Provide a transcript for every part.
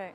Okay.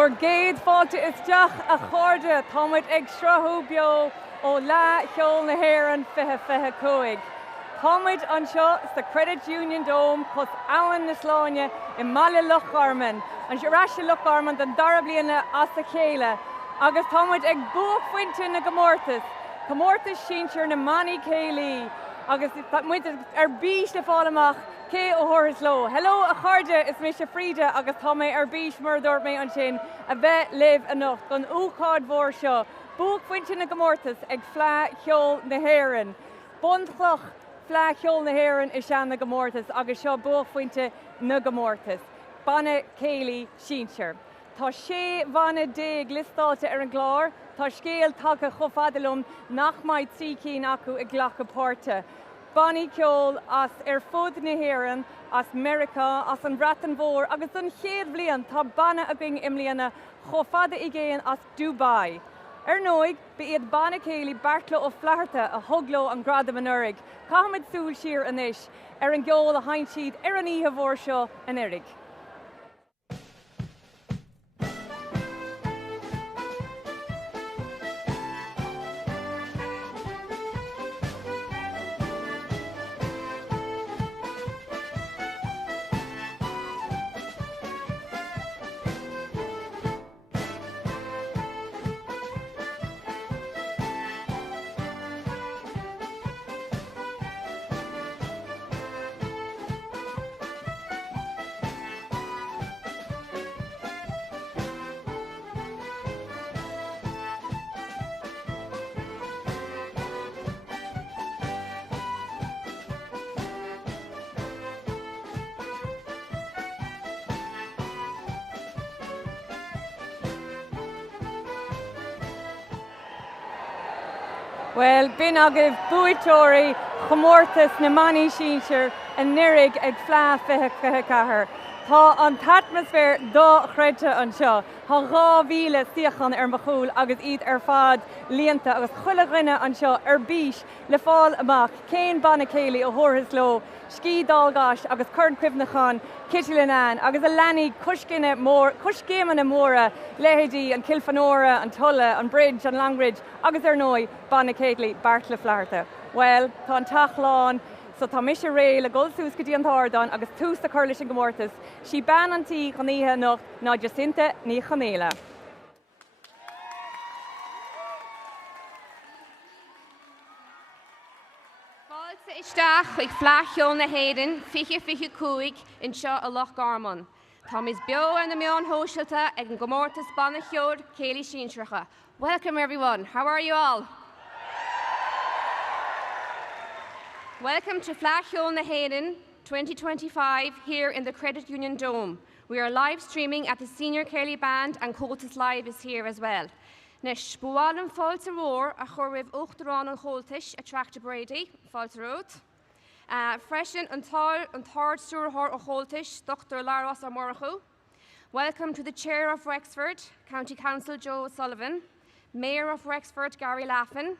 Voor géad fáilte isteach a chairde támuid ag srathú beo ó lá cheol na hÉireann fiche cúig. Támuid anseo sa Credit Union Dome chus abhainn na sláine I Mala Loch Garman, an seráise Loch Garman den dara bliana as a chéile, agus támuid ag buach fointe na Gomórtas, Comórtas Síonsear na Manny Céilí, agus muid bís le fáil amach cé ó thuras ló. Hello a chairde is mé Frieda agus tá mé bís mar dúirt mé an sin a bheith libh a nocht gan úcáid mhór seo. Buach fointe na Gomórtas ag phleá cheol na hÉireann. Bondcloch phleá cheol na hÉireann is sean na Gomórtas agus seo buach fointe na Gomórtas. Banna Céilí Síonsear. Tá sé bhanna déag listáte ar an gláir, tá scéal take chofadalum nach maid trí cín acu I ghlacha pórta. Banní ceol as ar fud na hÉireann, as Merica, as an Bhratan Mhór, agus an chéad blian tá banna a bing imlíana chofada I ggéan as Dubai. Ar nóig, ba iad Banna Céilí bartla ó phleairta a thugló an gradam an uirig. Cahamid súil siar inis ar an gceol a haint siad ar an ihe mhór seo an uirig. Well, bin agah buaitóirí Comórtas na Manny Síonsear an nirrig ag phleá fiche chathair. Tá an atmosfér dá chreidte anseo. Tá 2,000 siochan ar machúil agus iad ar fad líonta agus chuile rinne anseo ar bís le fáil amach céin Banna Céilí ó thuras ló, scí dalgáis agus chun cuimhnachan Kitty Linan agus a leanaí cuscéimena móra lehéidí an Kilfanóra, an Tulla, an Bridge, an Langridge agus ar nói Banna Céilí bartla phleairta. Well, tá an tachláin so tá mis ré le golsús go dtí an thardan agus tús a chuir leis an Gomórtas. Sí ban antí chuníthe nach ná Jacinta ní chanéile. Fáilte isteach chuig phleá cheol na hÉireann fiche cúig in seo a Loch Garman. Tá mis beo an na meán hóisialta ag an Gomórtas Banna Céilí Síonsearcha. Welcome everyone. How are you all? Welcome to phleá cheol na hÉireann 2025 here in the Credit Union Dome. We are live streaming at the Senior Céilí Band and Comórtas Live is here as well. Nes bualam fáilte rór a chur raibh uchtarán an Chomórtas a Trachta Brady, fáilte ród. Freisin an third stúrthór a Chomórtas, Dr. Lárás Amorchu. Welcome to the Chair of Wexford, County Council Joe Sullivan, Mayor of Wexford Gary Laffin,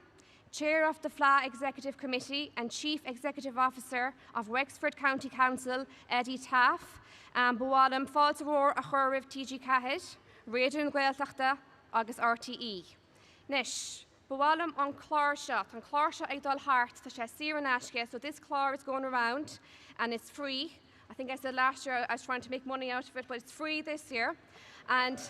Chair of the FLA Executive Committee and Chief Executive Officer of Wexford County Council, Eddie Taff, and Bualam fáilte rór a chur raibh TG Cahid, Réidir na Gaeltachta agus RTE. Nis, Bualam an chlár seo, an chlár seo ag dul hart tá sé sir an aisce, so this chlár is going around and it's free. I think I said last year I was trying to make money out of it, but it's free this year. And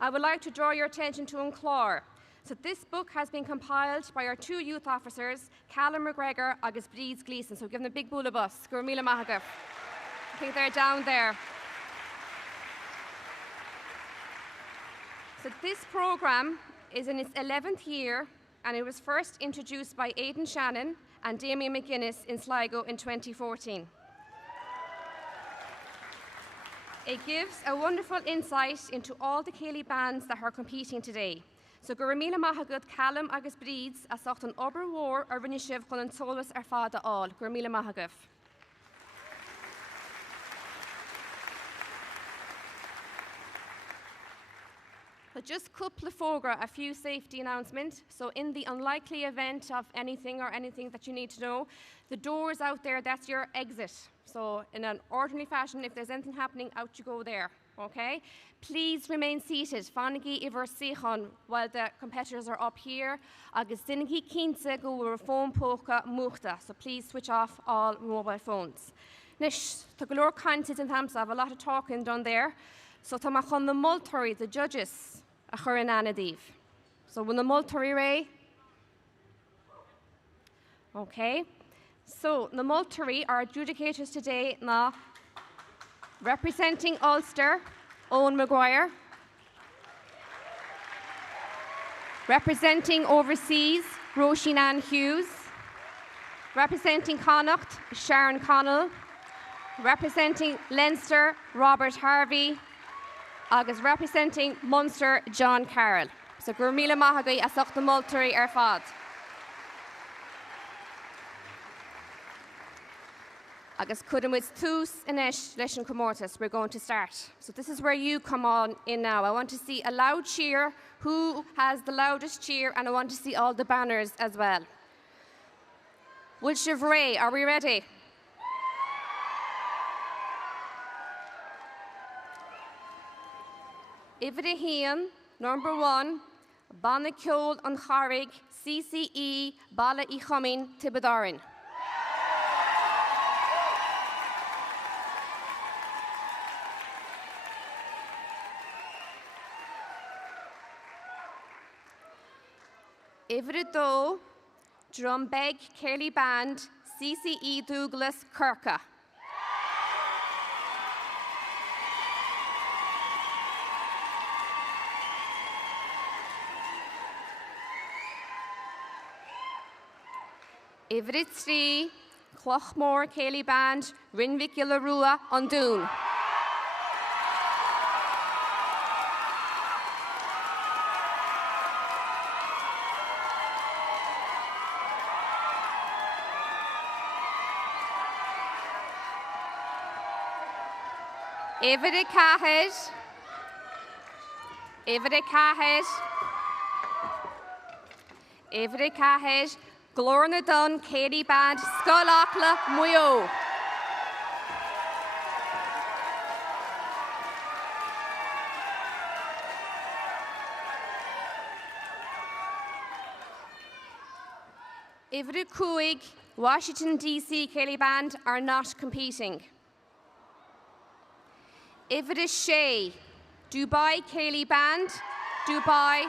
I would like to draw your attention to an chlár. So this book has been compiled by our two youth officers, Callum McGregor agus Breeds Gleeson. So give them a big bull of us. Gur míle maithagah. I think they're down there. So this programme is in its 11th year and it was first introduced by Aidan Shannon and Damien McGuinness in Sligo in 2014. It gives a wonderful insight into all the Céilí bands that are competing today. So gur míle maithagad Callum agus Breeds a socht an obair mhór a rinne sibh chun an solas ar fada áil. Gur míle maithagah. But just couple fógra a few safety announcements. So in the unlikely event of anything that you need to know, the doors out there, that's your exit. So in an ordinary fashion, if there's anything happening, out you go there. okay? Please remain seated. Fanigi iver sichon while the competitors are up here. Agus dinigi kinse go with phone poka muchta. So please switch off all mobile phones. Nish, the galore content in Thamsa, I have a lot of talking done there. So tamachon the multuri, the judges, a churinanadiv. So when the multuri ray. Okay. So the multuri are adjudicators today now. Representing Ulster, Owen Maguire. Representing overseas, Roisin Ann Hughes. Representing Connacht, Sharon Connell. Representing Leinster, Robert Harvey. Agus representing Munster, John Carroll. So Gurmila Mahagui asach the multuri fad. Agus Kudamwitz Thus Inesh Leshan Comortis, we're going to start. So this is where you come on in now. I want to see a loud cheer. Who has the loudest cheer? And I want to see all the banners as well. Wilshivray, are we ready? Ivrihian, number 1, Banakul on Harig, CCE, Bala Ichamin, Tibadarin. Ivrido, Drumbeg, Kelly Band, CCE Douglas, Kirka. Ivrit 3, Clochmore, Kelly Band, Rinvik Ilarua, Undoon. Ivrit Cahed, Ivrit Cahed, Ivrit Cahed, Glorna Dunn, Katie Band, Skolakla, Muyo. Ivrit Kuig, Washington DC, Kelly Band are not competing. Ivrit Shea, Dubai, Kelly Band, Dubai.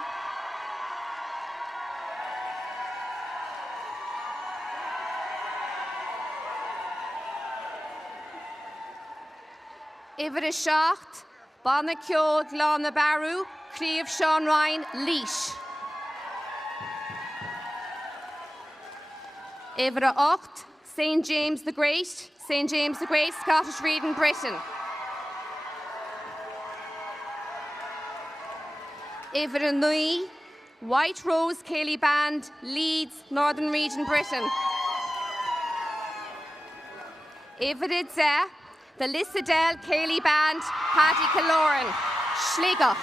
Ivrit Shacht, Banakyo, Glana Baru, Cleve Sean Ryan, Leash. Ivrit Ocht, St. James the Great, Scottish Region, Britain. Ivrit Nui, White Rose, Kelly Band, Leeds, Northern Region, Britain. Ivrit Zeh, the Lissadell, Kelly Band, Paddy Kaloran, Schliger.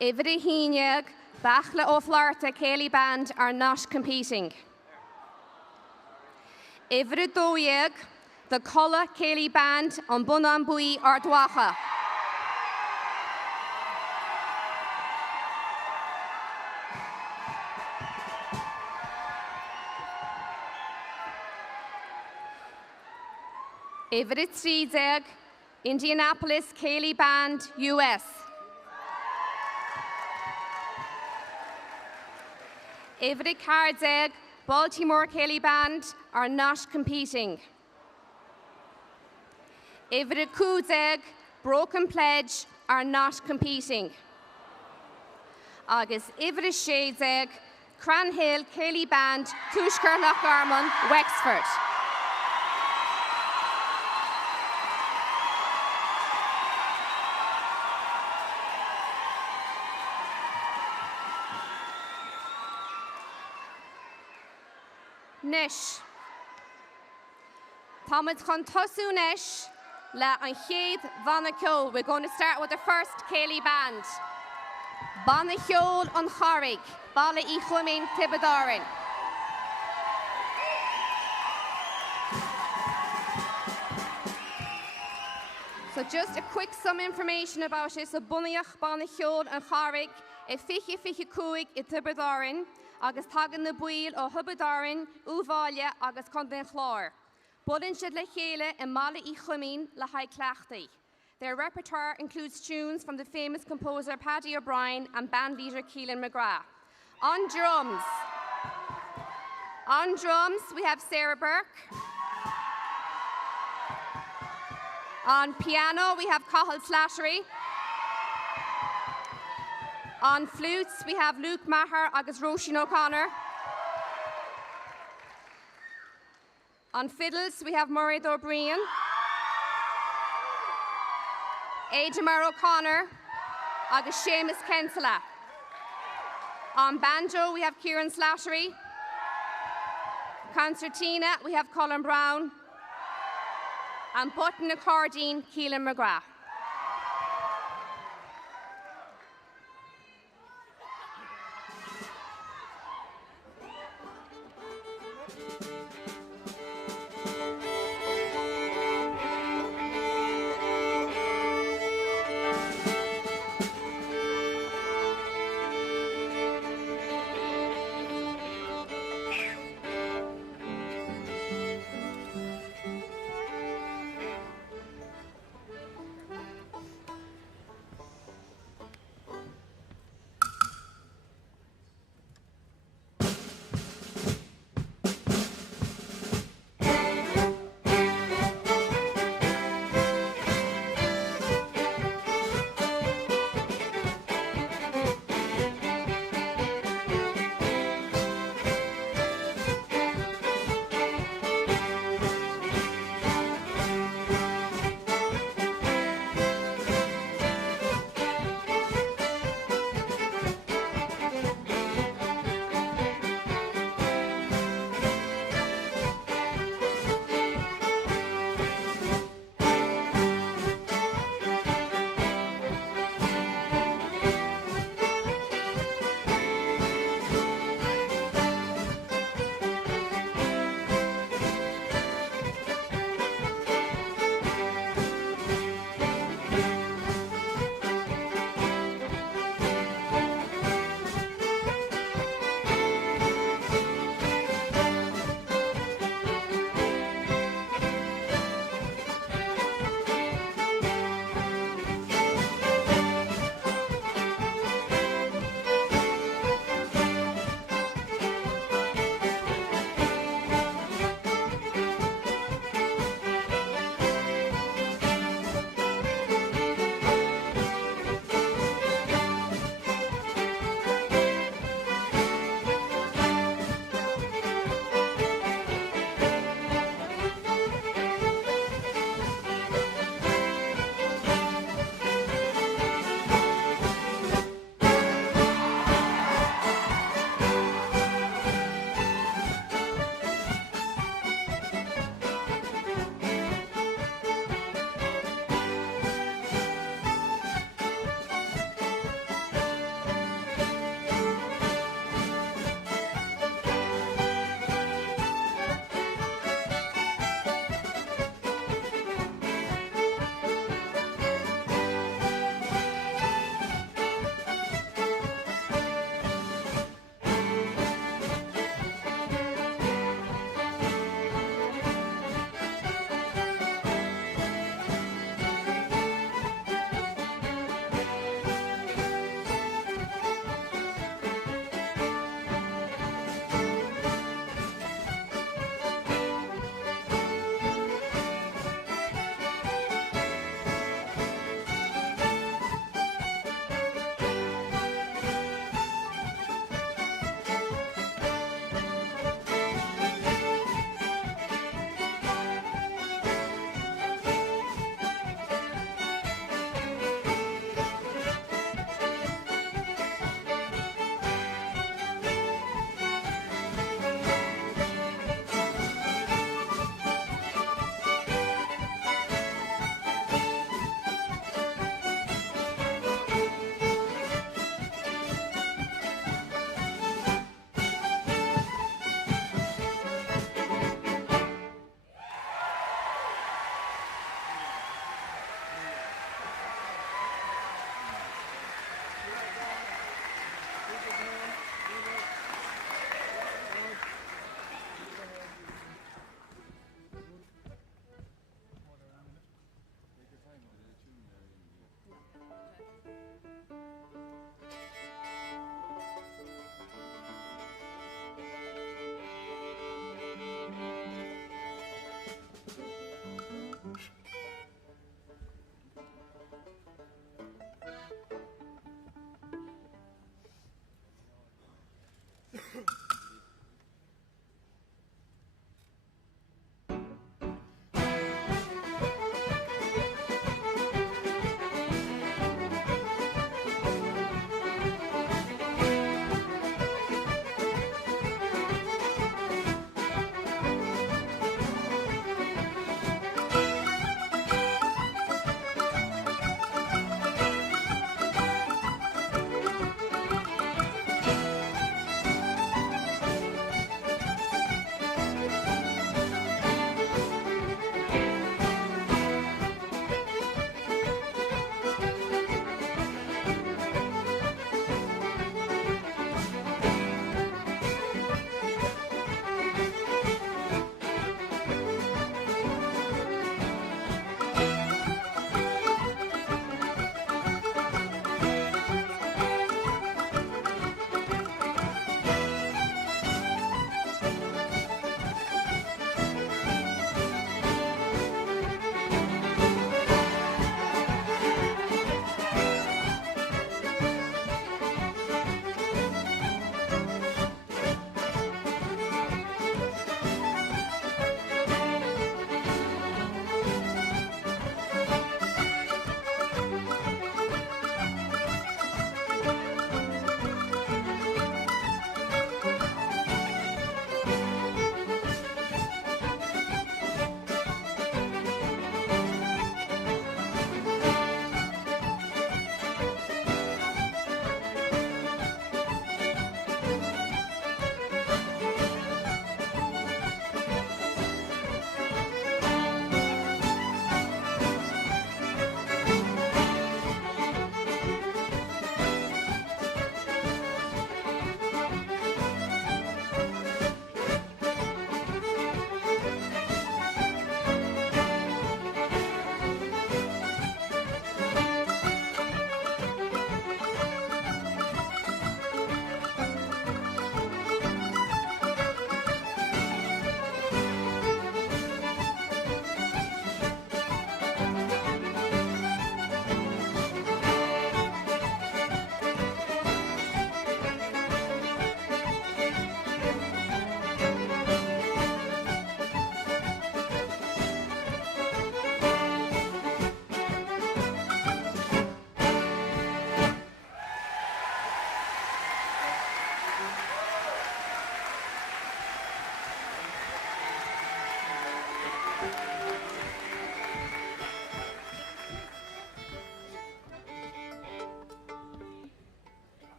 Ivri Hinyag, Bachla Oflarta, Kelly Band are not competing. Ivri Doyeg, the Culla, Kelly Band on Bunambui, Ardwacha. Ivrit Strizeg, Indianapolis, Kelly Band, US. Ivrit Kardzeg, Baltimore, Kelly Band are not competing. Ivrit Kudzeg, Broken Pledge are not competing. Agus Ivrit Shadzeg, Cranhill, Kelly Band, Tushker, Lochgarmon, Wexford. Nish. Thomas Contosu Nish, La Anchied Vanakyo. We're going to start with the first Kelly Band. Banachol on Harig, Bala Ichwamin Tibadarin. So just a quick some information about it. So Bunniach, Banichiol and Charig, fiche cuig I Tibadarin, agus tagan na buil o Hubadarin, Uvalia, agus Condon Chlor. Budin Shid le Chele and Mala I Chumin la Hai Clachti. Their repertoire includes tunes from the famous composer Paddy O'Brien and band leader Keelan McGrath. On drums, we have Sarah Burke. On piano, we have Cathal Slattery. On flutes, we have Luke Maher agus Roisin O'Connor. On fiddles, we have Murray O'Brien. Adamar O'Connor agus Seamus Kensala. On banjo, we have Kieran Slattery. Concertina, we have Colin Brown. And button accordion, Keelan McGrath.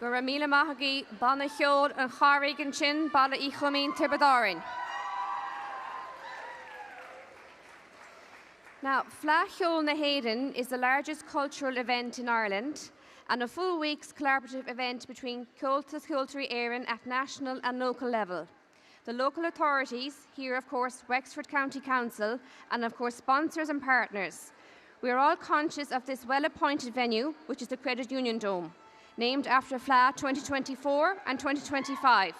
Gur míle maithagaí banna cheol an charraigh an sin balla í chumín Tibadarin. Now, Fleadh na Héireann is the largest cultural event in Ireland and a full week's collaborative event between Comhaltas Cultúr Éireann at national and local level. The local authorities, here of course Wexford County Council, and of course sponsors and partners. We are all conscious of this well-appointed venue, which is the Credit Union Dome, named after Fleadh 2024 and 2025.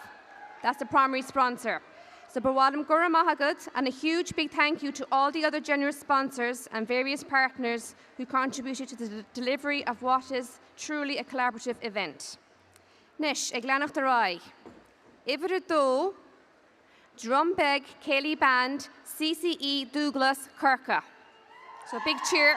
That's the primary sponsor. So Barwalam Gura Mahagad, and a huge big thank you to all the other generous sponsors and various partners who contributed to the delivery of what is truly a collaborative event. Nish, Eglanach the Rai, Iverudo, Drumbeg, Kelly Band, CCE Douglas Kirka. So big cheer.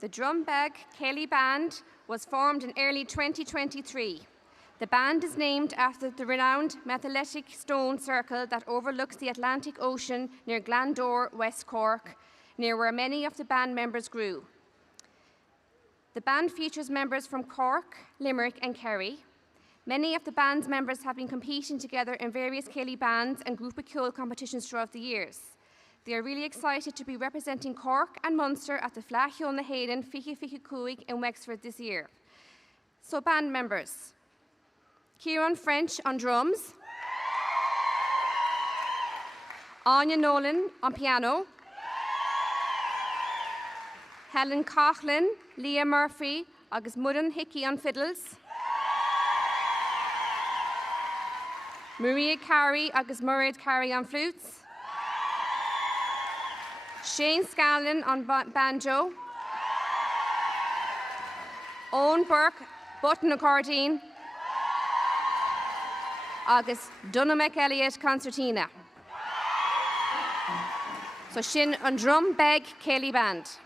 The Drumbeg Kelly Band was formed in early 2023. The band is named after the renowned methyletic stone circle that overlooks the Atlantic Ocean near Glandore, West Cork, near where many of the band members grew. The band features members from Cork, Limerick and Kerry. Many of the band's members have been competing together in various Kelly bands and group of Ceol competitions throughout the years. They are really excited to be representing Cork and Munster at the Fleadh na Héireann Fiche Fiche Cuaig in Wexford this year. So band members, Kieran French on drums, Anya Nolan on piano, Helen Coughlin, Leah Murphy agus Mudan Hickey on fiddles, Maria Carey agus Murray Carey on flutes, Shane Scanlon on banjo, Owen Burke, button accordion, agus Donna McElliott concertina. So sin an drum beg Céilí band.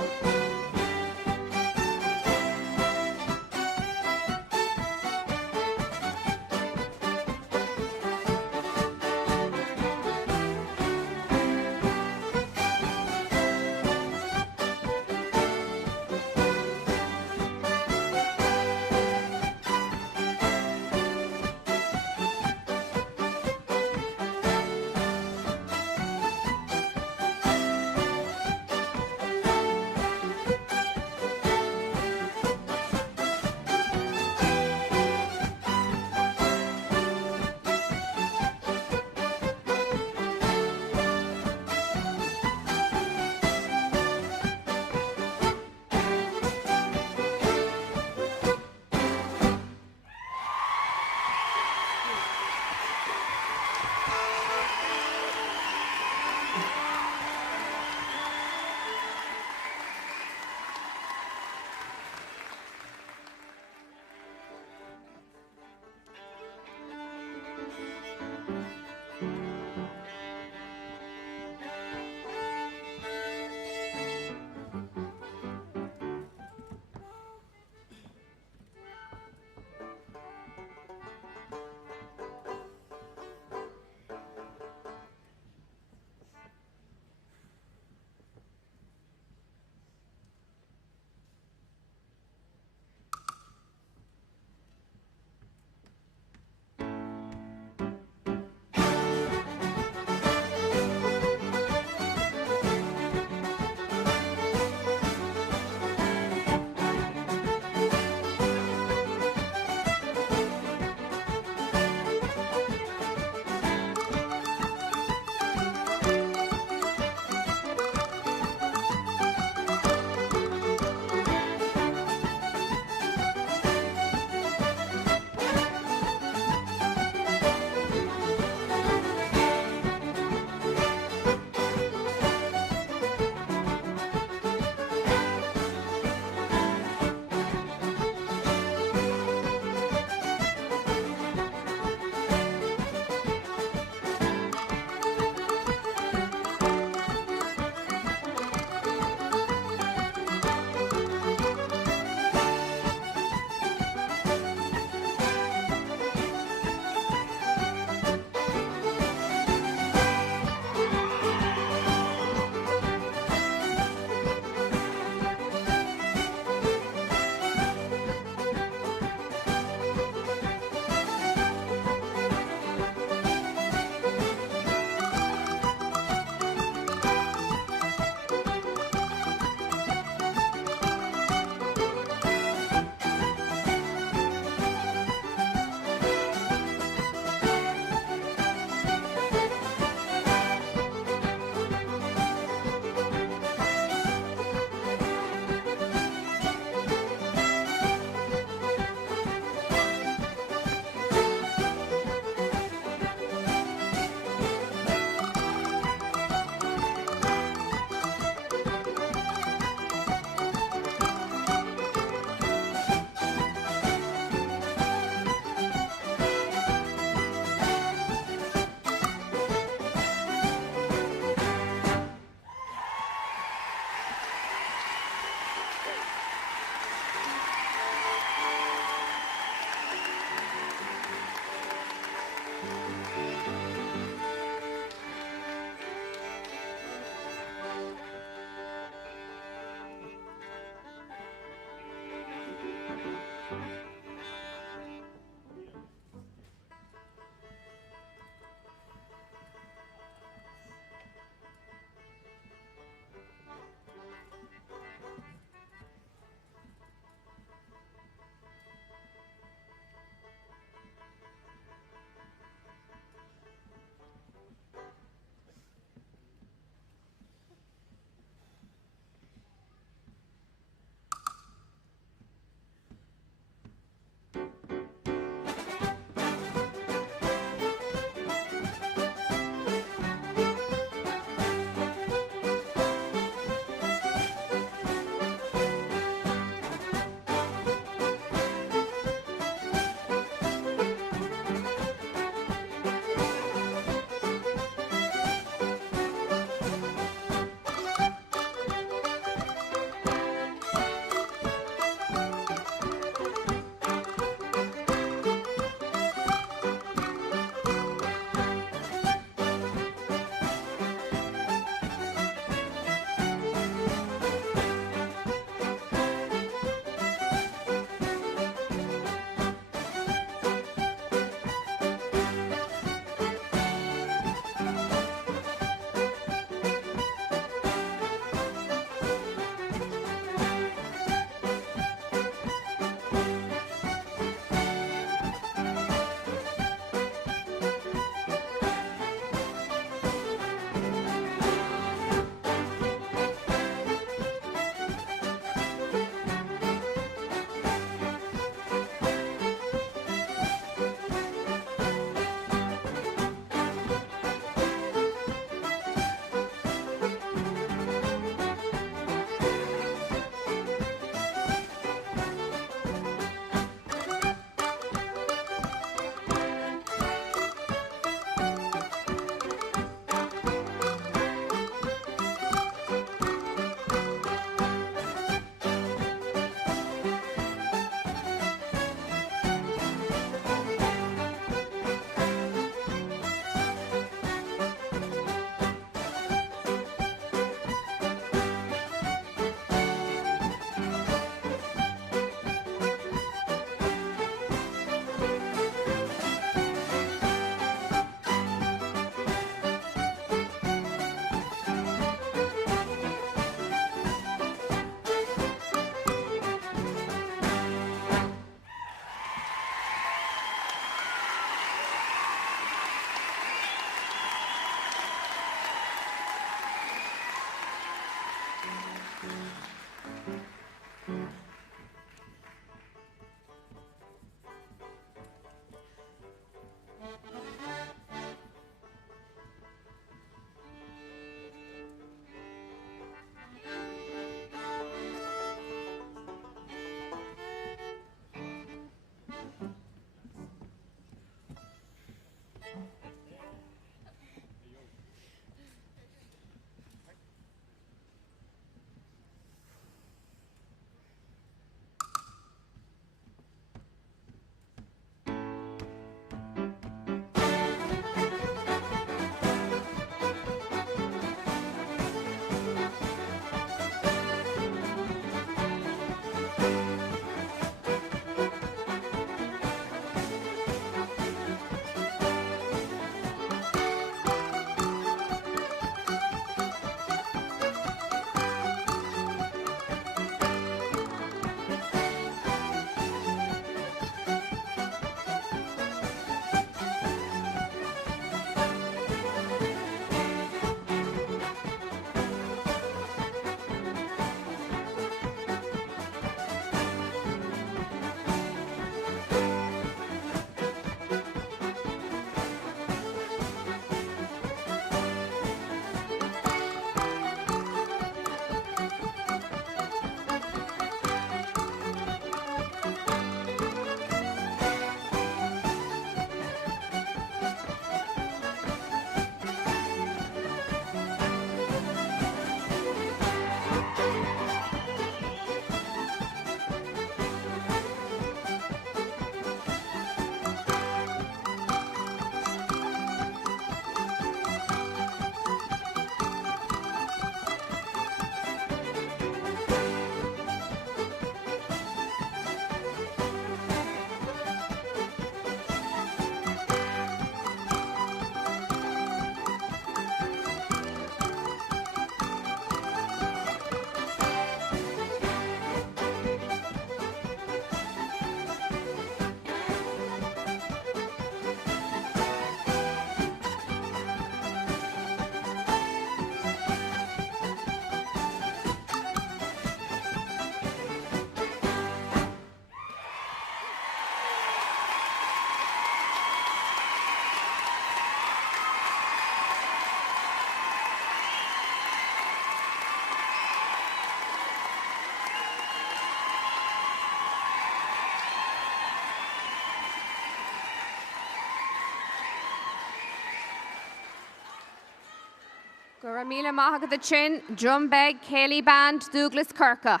Guramila Mahaga the Chin, Drumbeg, Cayley Band, Douglas Kirka.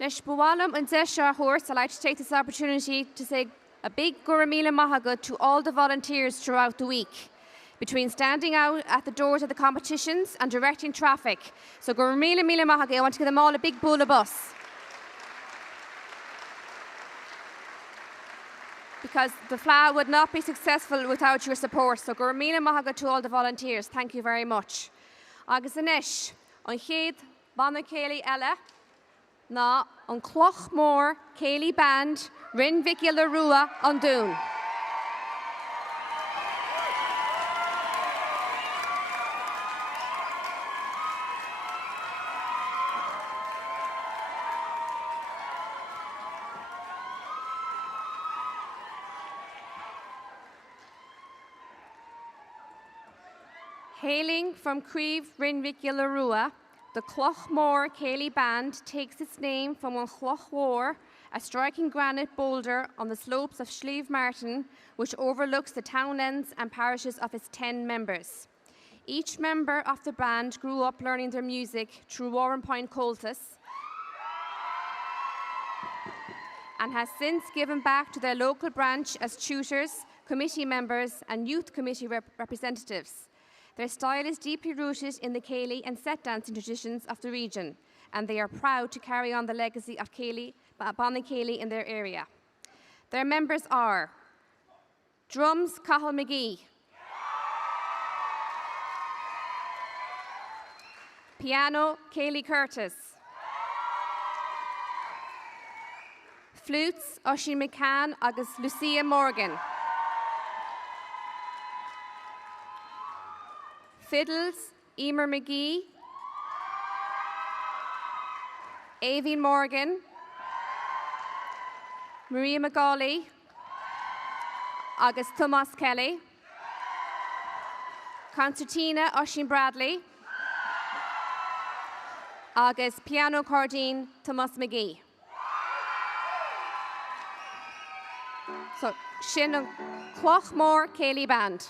Neshbuwalam and Zesha Horse, I'd like to take this opportunity to say a big Guramila Mahaga to all the volunteers throughout the week, between standing out at the doors of the competitions and directing traffic. So Guramila Mila Mahaga, I want to give them all a big bula bus. Because the FLA would not be successful without your support. So Guramila Mahaga to all the volunteers, thank you very much. Agus Anish, on Chéad Bana Cayley Ella, na on Cloch Mór Cayley Band, Rin Vicky Larua on Doon. Hailing from Creve Rinvic Larua, the Cloch Mór Cayley Band takes its name from one Cloch Mór, a striking granite boulder on the slopes of Slieve Martin, which overlooks the town ends and parishes of its 10 members. Each member of the band grew up learning their music through Warrenpoint Coltis and has since given back to their local branch as tutors, committee members and youth committee representatives. Their style is deeply rooted in the Cayley and set dancing traditions of the region, and they are proud to carry on the legacy of Bonnie Cayley in their area. Their members are drums, Cathal McGee, piano, Cayley Curtis, flutes, Oisin McCann agus Lucia Morgan, fiddles, Emer McGee, Avian Morgan, Maria McGauley, agus Thomas Kelly, concertina Oisin Bradley, agus piano cordine Thomas McGee. So, sin an Cloch Mór Cayley Band.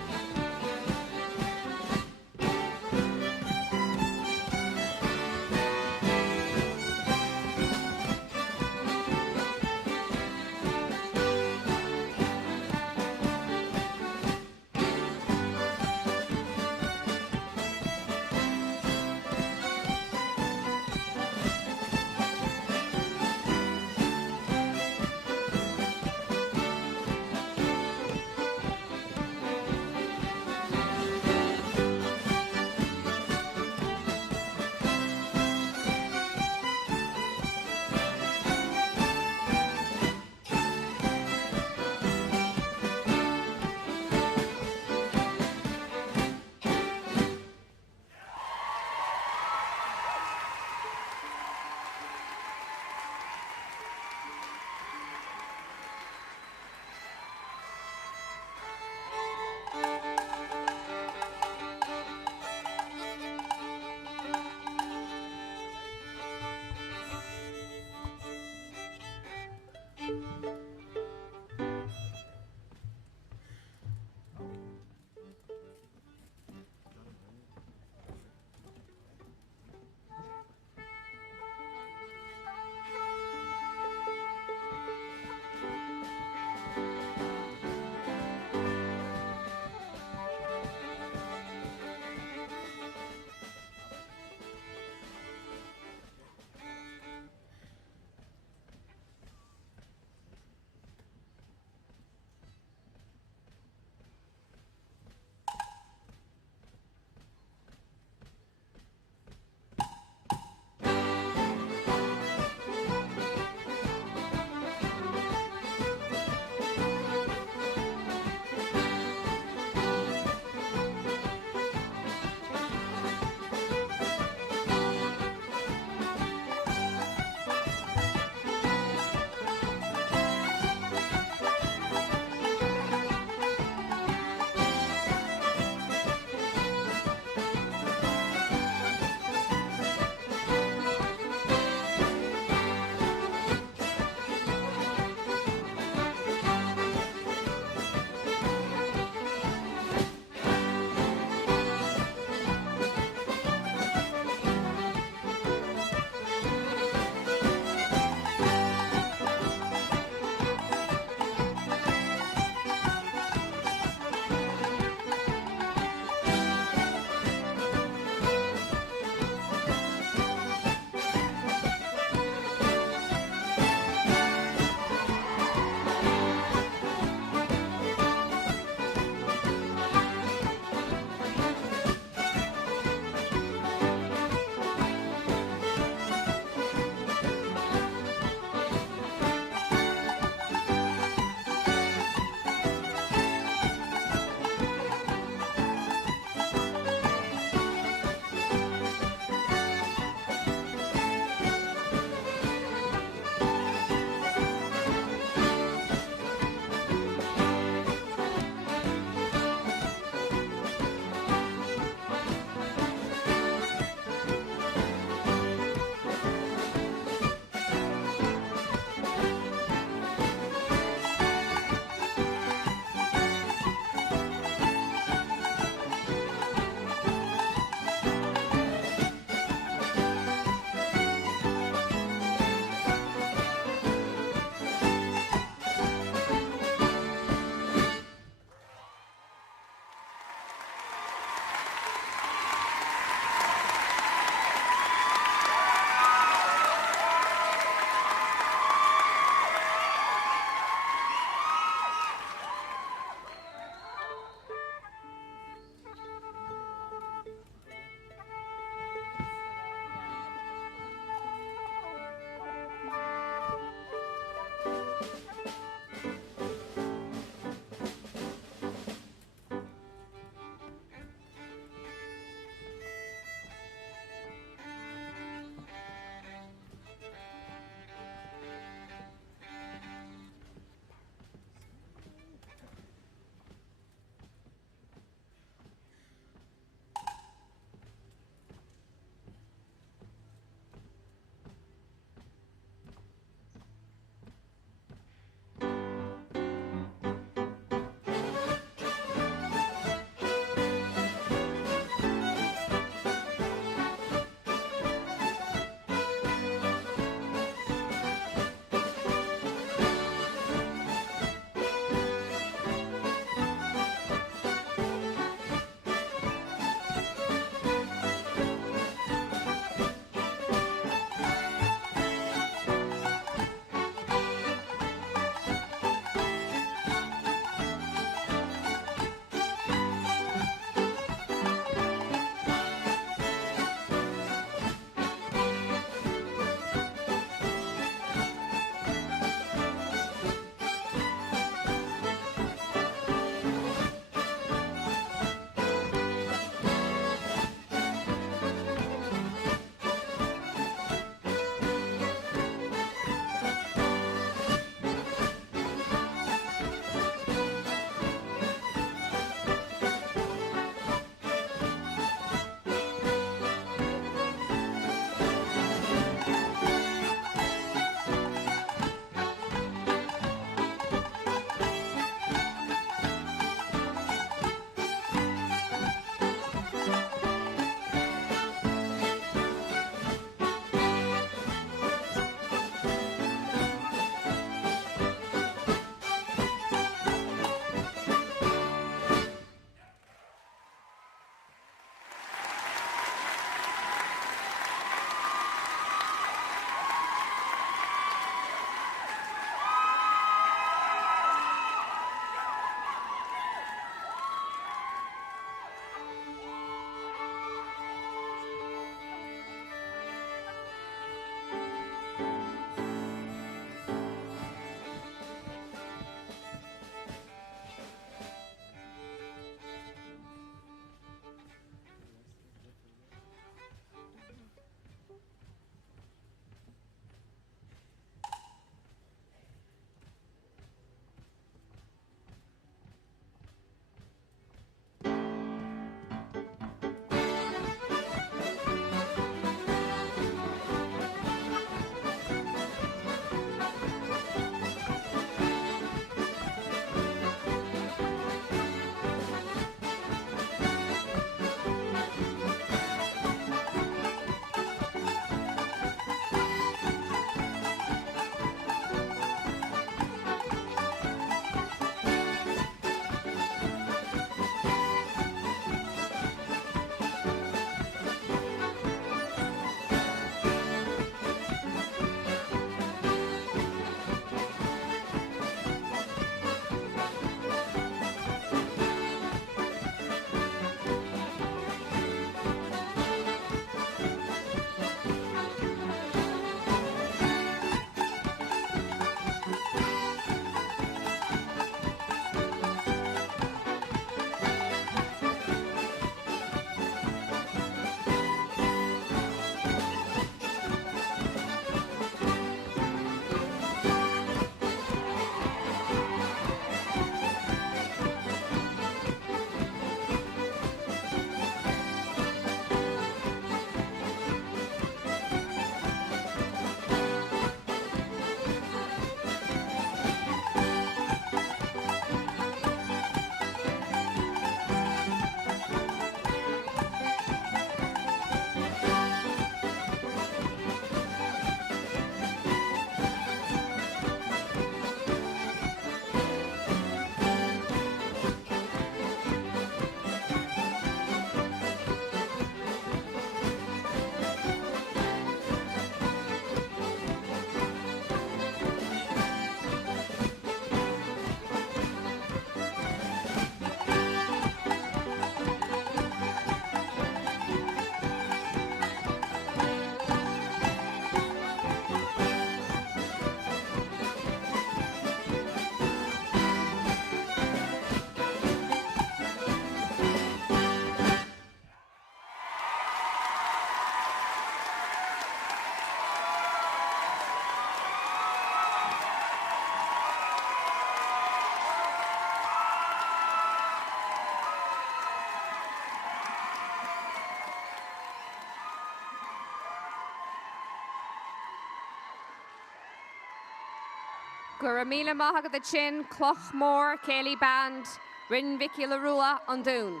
Guramila Mahaga the Chin, Cloch Moore, Kelly Band, Rin Vicky Larua, Undoon.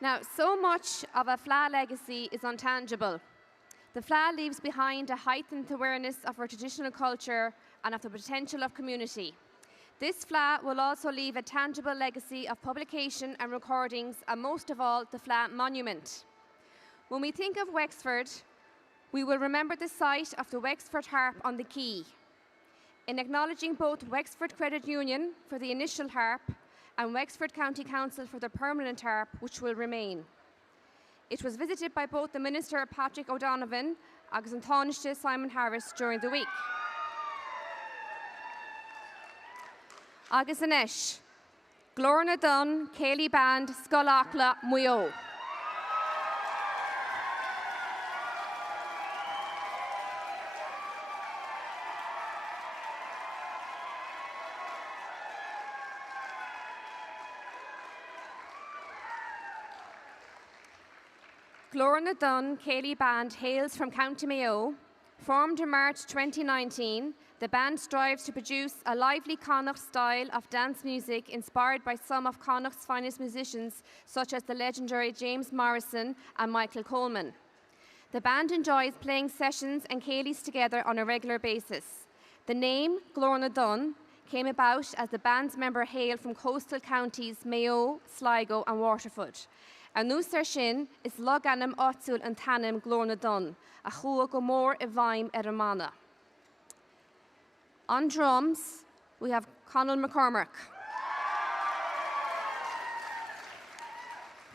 Now, so much of a Fleadh legacy is intangible. The Fleadh leaves behind a heightened awareness of our traditional culture and of the potential of community. This Fleadh will also leave a tangible legacy of publication and recordings, and most of all, the Fleadh Monument. When we think of Wexford, we will remember the site of the Wexford Harp on the Quay. In acknowledging both Wexford Credit Union for the initial harp and Wexford County Council for the permanent harp, which will remain. It was visited by both the Minister Patrick O'Donovan and an Taoiseach Simon Harris during the week. Agus Anesh, Glorna Dunn, Cayley Band, Skolakla, Muyo. Glorna Dunn Cayley Band hails from County Mayo. Formed in March 2019, the band strives to produce a lively Connacht style of dance music inspired by some of Connacht's finest musicians, such as the legendary James Morrison and Michael Coleman. The band enjoys playing sessions and Cayleys together on a regular basis. The name Glorna Dunn came about as the band's members hail from coastal counties Mayo, Sligo and Waterford. And núsar sin is loganam otsul and tanim Glorna Dunn, a chua gomor evaim eramana. On drums, we have Conal McCormack.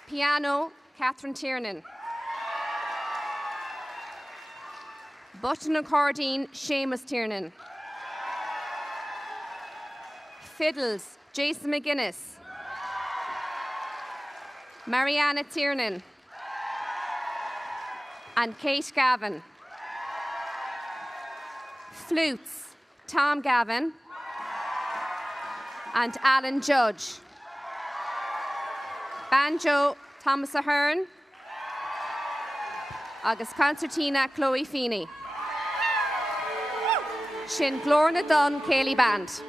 Piano, Catherine Tiernan. Button accordion, Seamus Tiernan. Fiddles, Jason McGuinness. Mariana Tiernan. And Kate Gavin. Flutes, Tom Gavin and Alan Judge. Banjo, Thomas Ahern. Agus concertina, Chloe Feeney. Sin Glorna Dunn Cayley Band.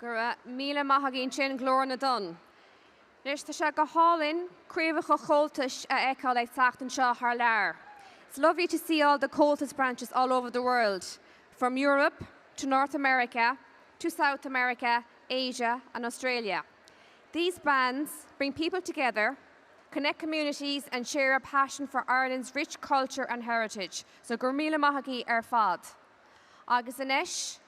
Gur míle maithagén sin glór na don. Leis tá se go hálinn críomhacha chomhaltais a eáil ag teachtain seo thar lear. It's lovely to see all the Comhaltas branches all over the world, from Europe to North America to South America, Asia and Australia. These bands bring people together, connect communities and share a passion for Ireland's rich culture and heritage. So gur míle maithagí ar fad. Agus inis,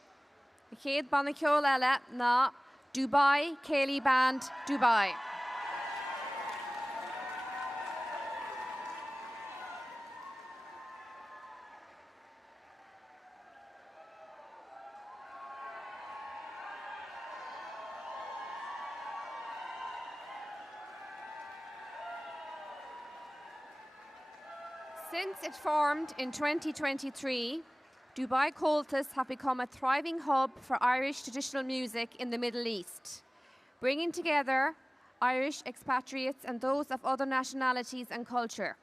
the chéad banna ceol eile ná Dubai Céilí Band Dubai. Since it formed in 2023, Dubai Comhaltas have become a thriving hub for Irish traditional music in the Middle East, bringing together Irish expatriates and those of other nationalities and culture.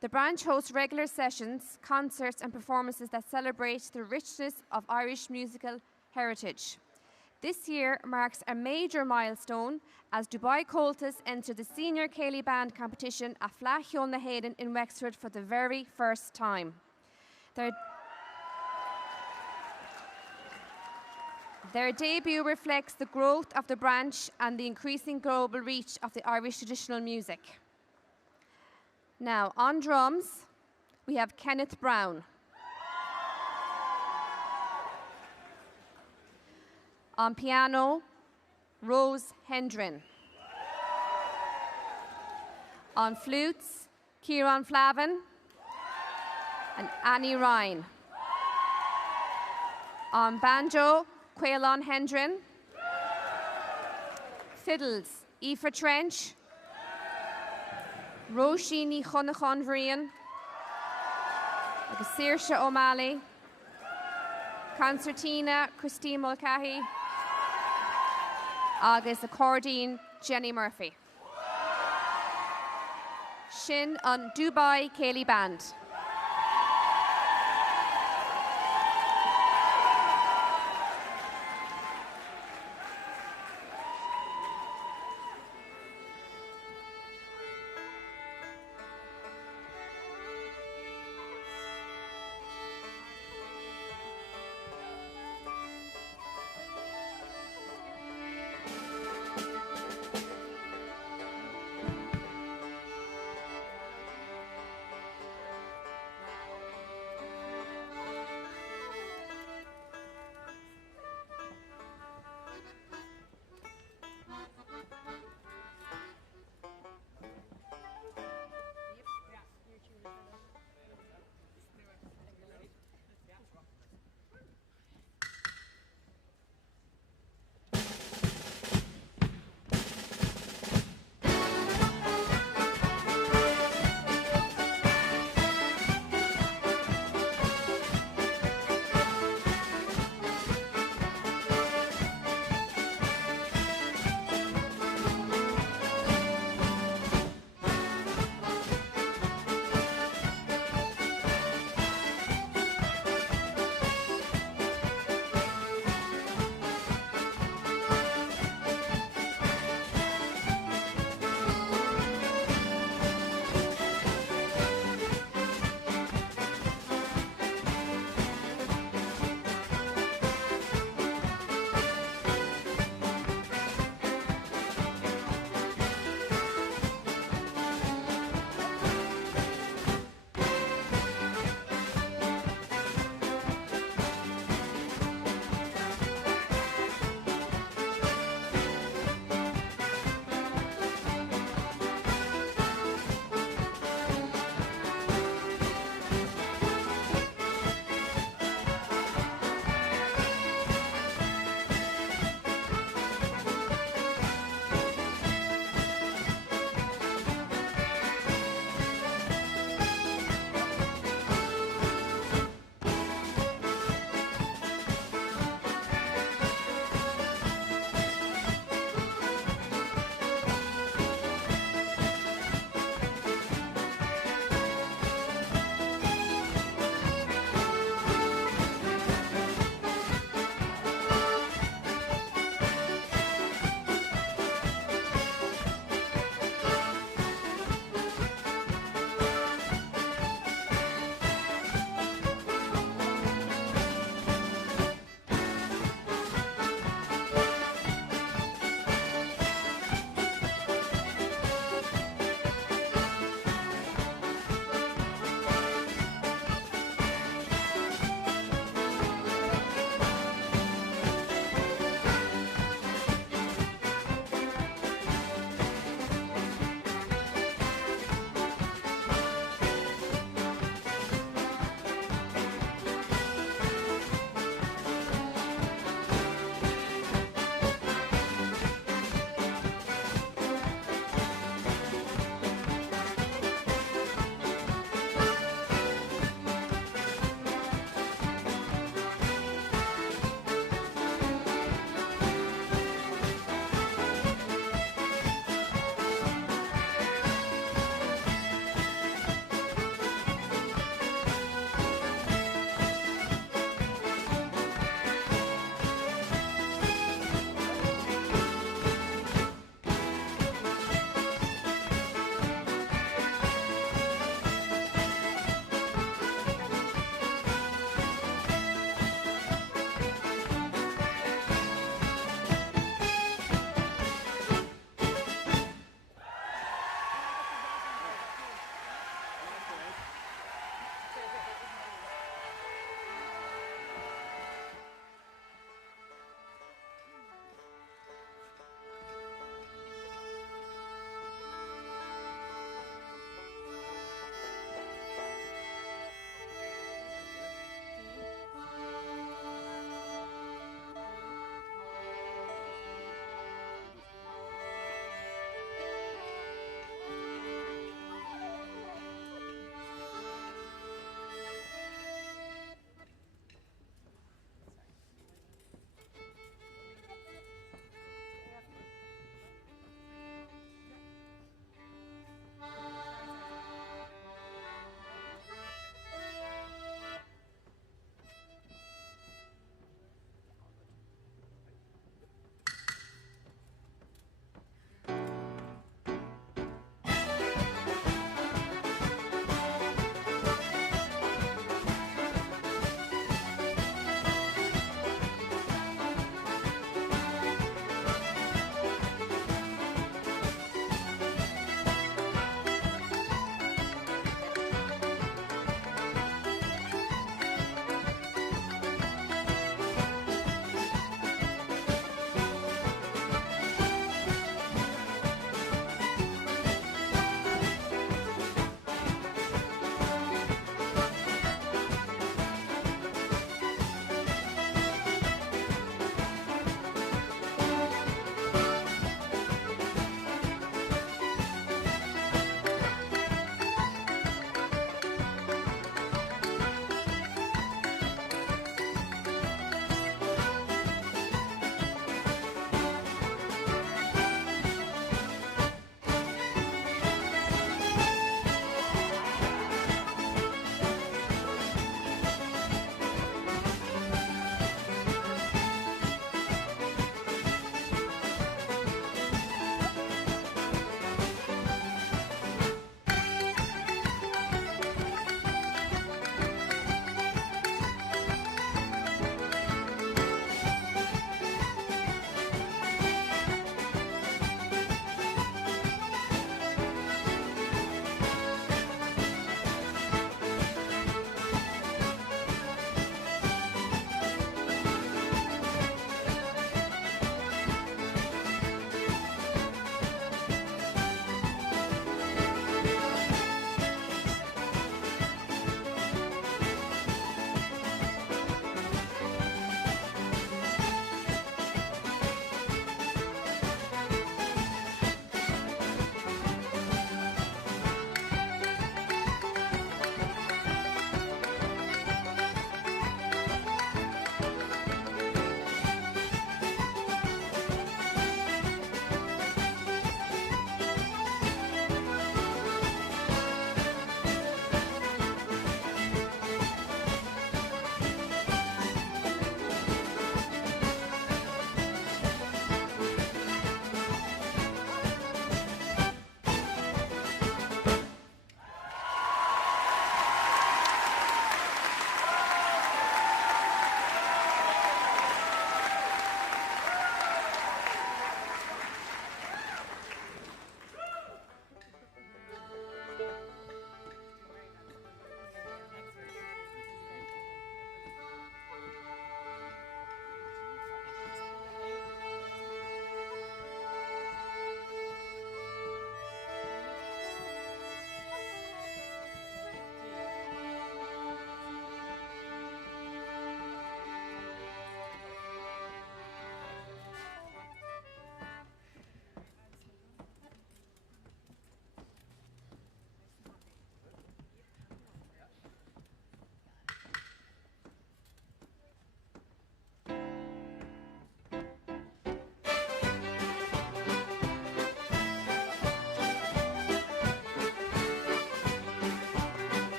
The branch hosts regular sessions, concerts and performances that celebrate the richness of Irish musical heritage. This year marks a major milestone as Dubai Comhaltas enter the Senior Céilí Band competition at Fleadh na Héireann in Wexford for the very first time. Their debut reflects the growth of the branch and the increasing global reach of the Irish traditional music. Now, on drums, we have Kenneth Brown. On piano, Rose Hendren. On flutes, Kieran Flavin and Annie Ryan. On banjo, Quailon Hendren. Fiddles, Aoife Trench. Roisin Chonachan Vrian. Saoirse O'Malley. Concertina, Christine Mulcahy. Agus accordion, Jenny Murphy. Sin on Dubai Céilí Band.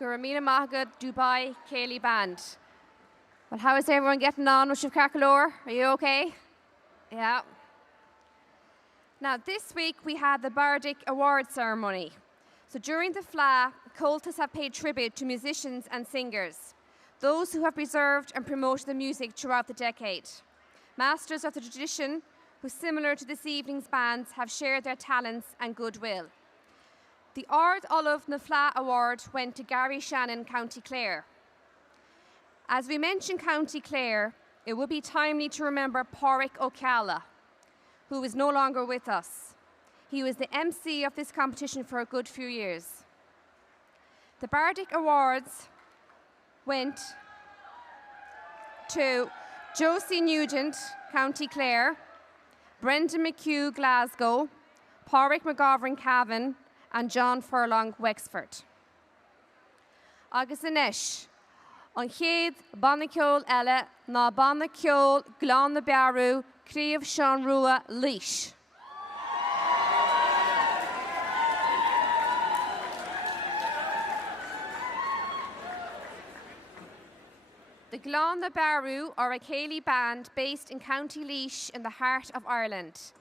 Guramina Mahagad Dubai Cayley Band. Well, how is everyone getting on with Siobh Carcalore? Are you okay? Yeah. Now, this week we had the Bardic Award ceremony. So during the FLA, Comhaltas have paid tribute to musicians and singers, those who have preserved and promoted the music throughout the decade. Masters of the tradition, who, similar to this evening's bands, have shared their talents and goodwill. The Ard Olive na FLA Award went to Gary Shannon, County Clare. As we mention County Clare, it would be timely to remember Pádraig Ó Cealla, who is no longer with us. He was the MC of this competition for a good few years. The Bardic Awards went to Josie Nugent, County Clare, Brendan McHugh, Glasgow, Pádraig McGovern, Cavan, and John Furlong, Wexford. Agus inis, an chéad bannaceol eile ná bannaceol Glán na Bearú, Críomh Sean Rua Laois. The Glán na Bearú are a Cayley band based in County Laois in the heart of Ireland.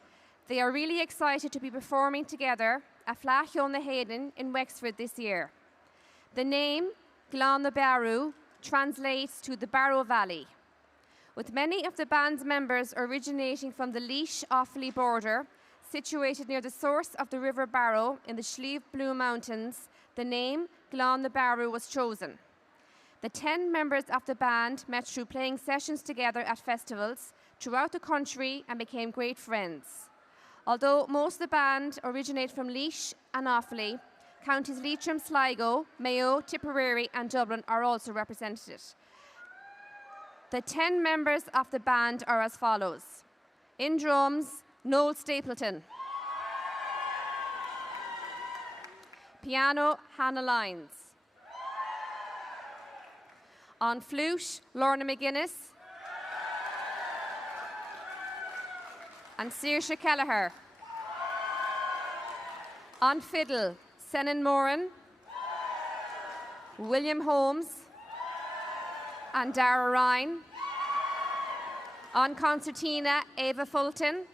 They are really excited to be performing together at Fleadh Cheoil na Héireann in Wexford this year. The name Glán na Bearú translates to the Barrow Valley, with many of the band's members originating from the Laois-Offaly border, situated near the source of the River Barrow in the Slieve Blue Mountains. The name Glán na Bearú was chosen. The 10 members of the band met through playing sessions together at festivals throughout the country and became great friends. Although most of the band originate from Laois and Offaly, counties Leitrim, Sligo, Mayo, Tipperary and Dublin are also represented. The 10 members of the band are as follows. In drums, Noel Stapleton. Piano, Hannah Lyons. On flute, Lorna McGuinness. And Saoirse Kelleher. On fiddle, Senan Moran. William Holmes. And Dara Ryan. On concertina, Ava Fulton.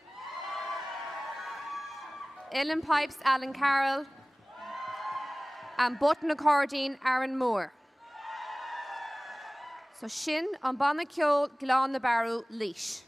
Uilleann pipes, Alan Carroll. And button accordion, Aaron Moore. So sin an bannaceol Glán na Bearú Laois.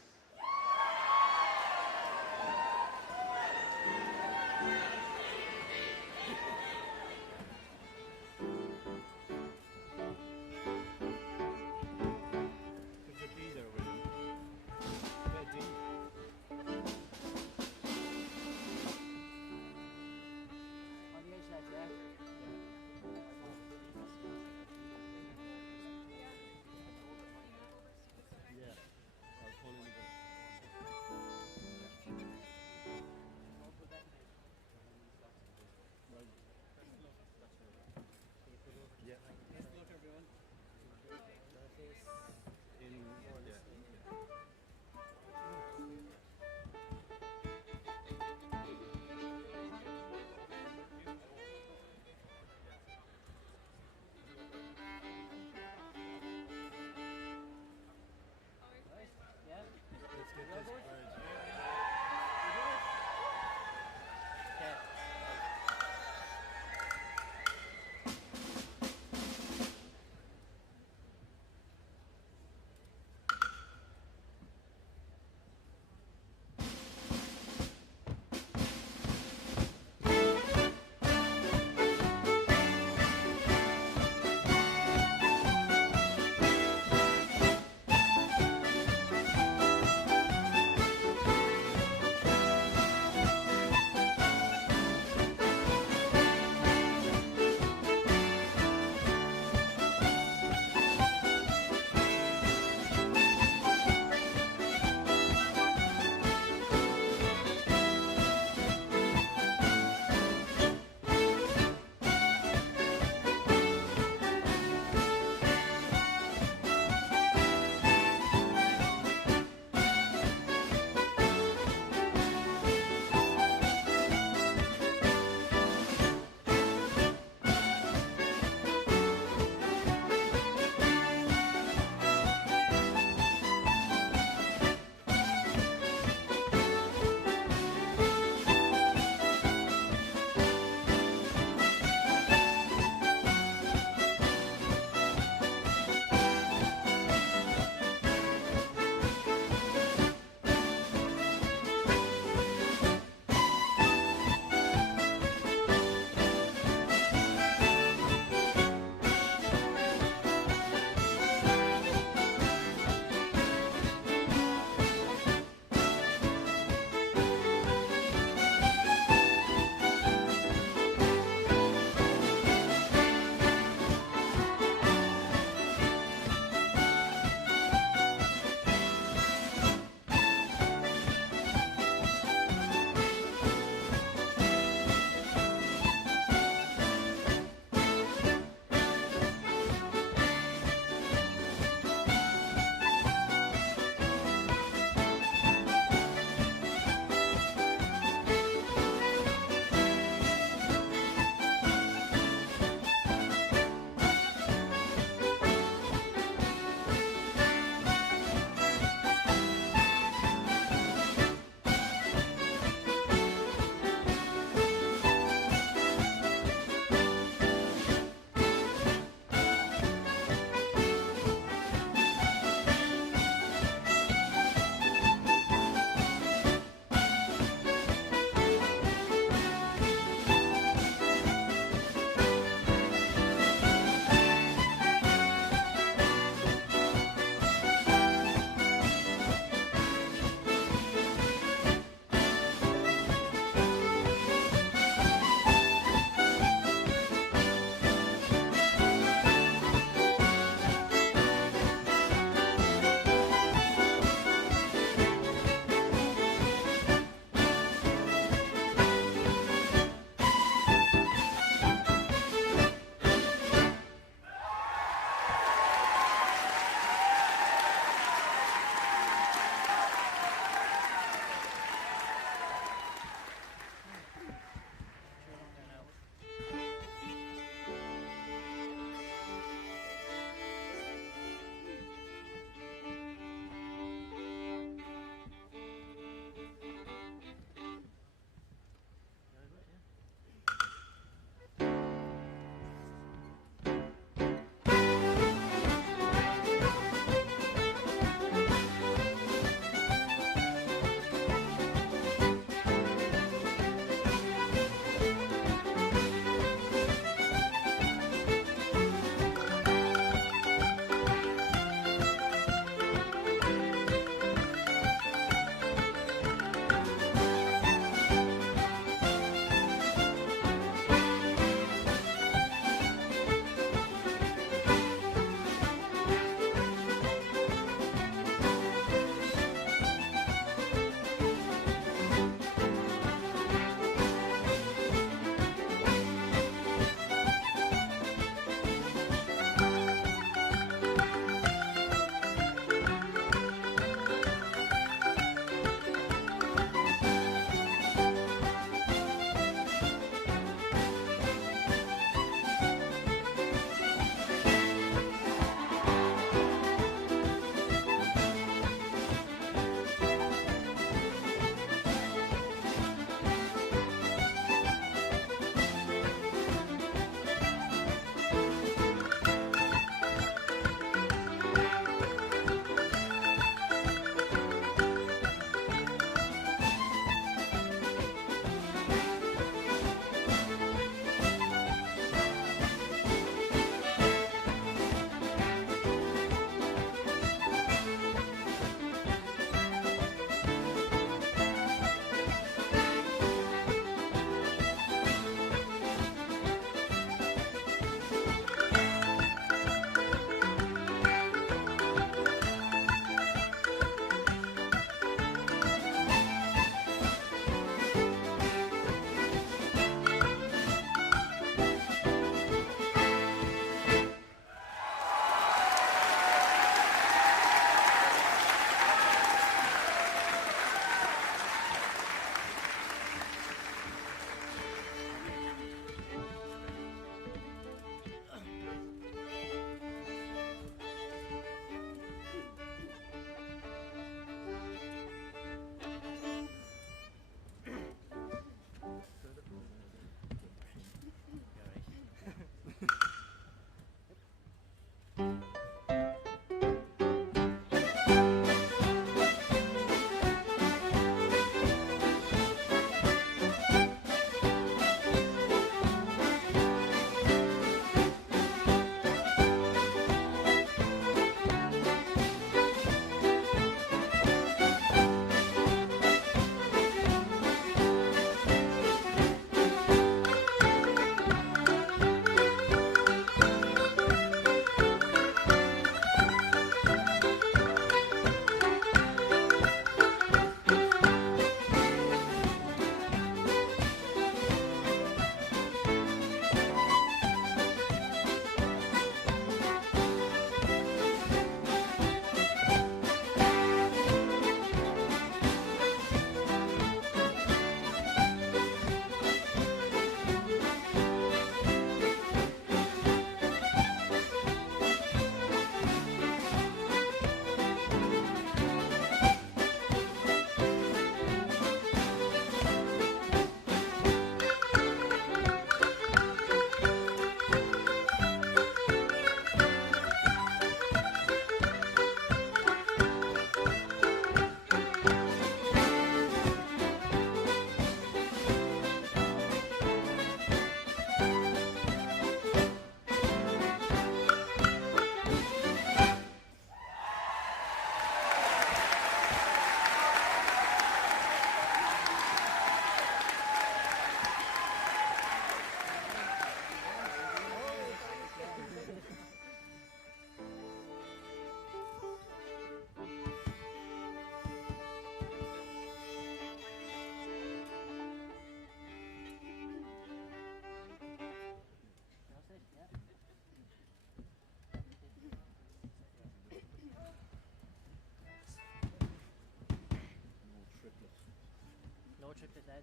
Strip it out.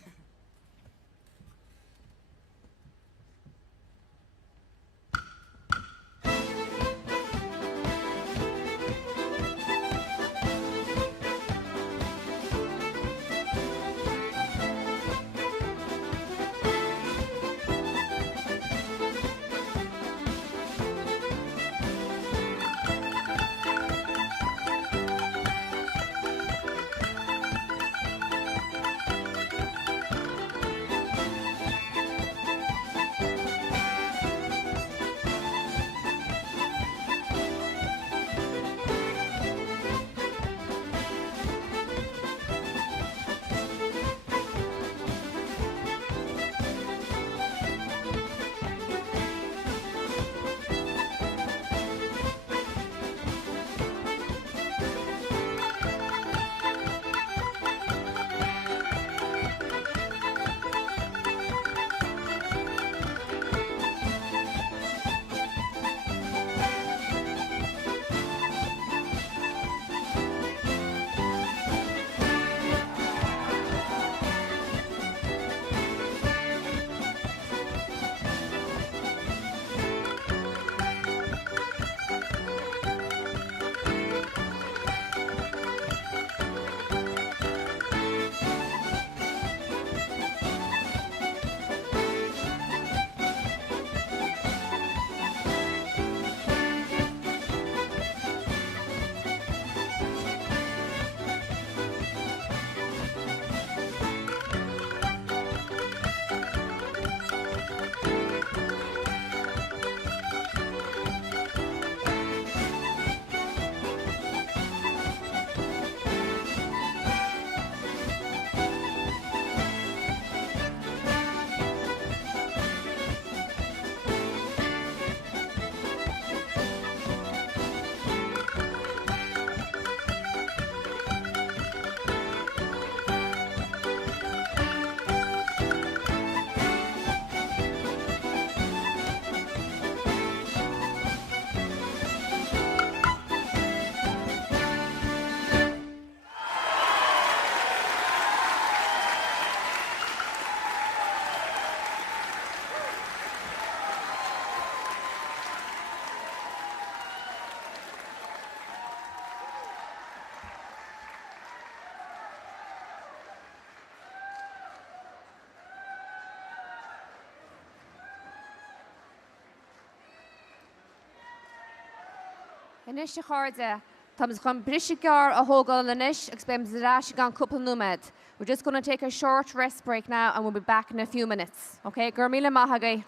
Yeah. Inis Chorda, Thomas Brishigar a Hogal Lanish, expends the Rashigan couple Numad. We're just going to take a short rest break now and we'll be back in a few minutes. Okay, Gurmila Mahagay.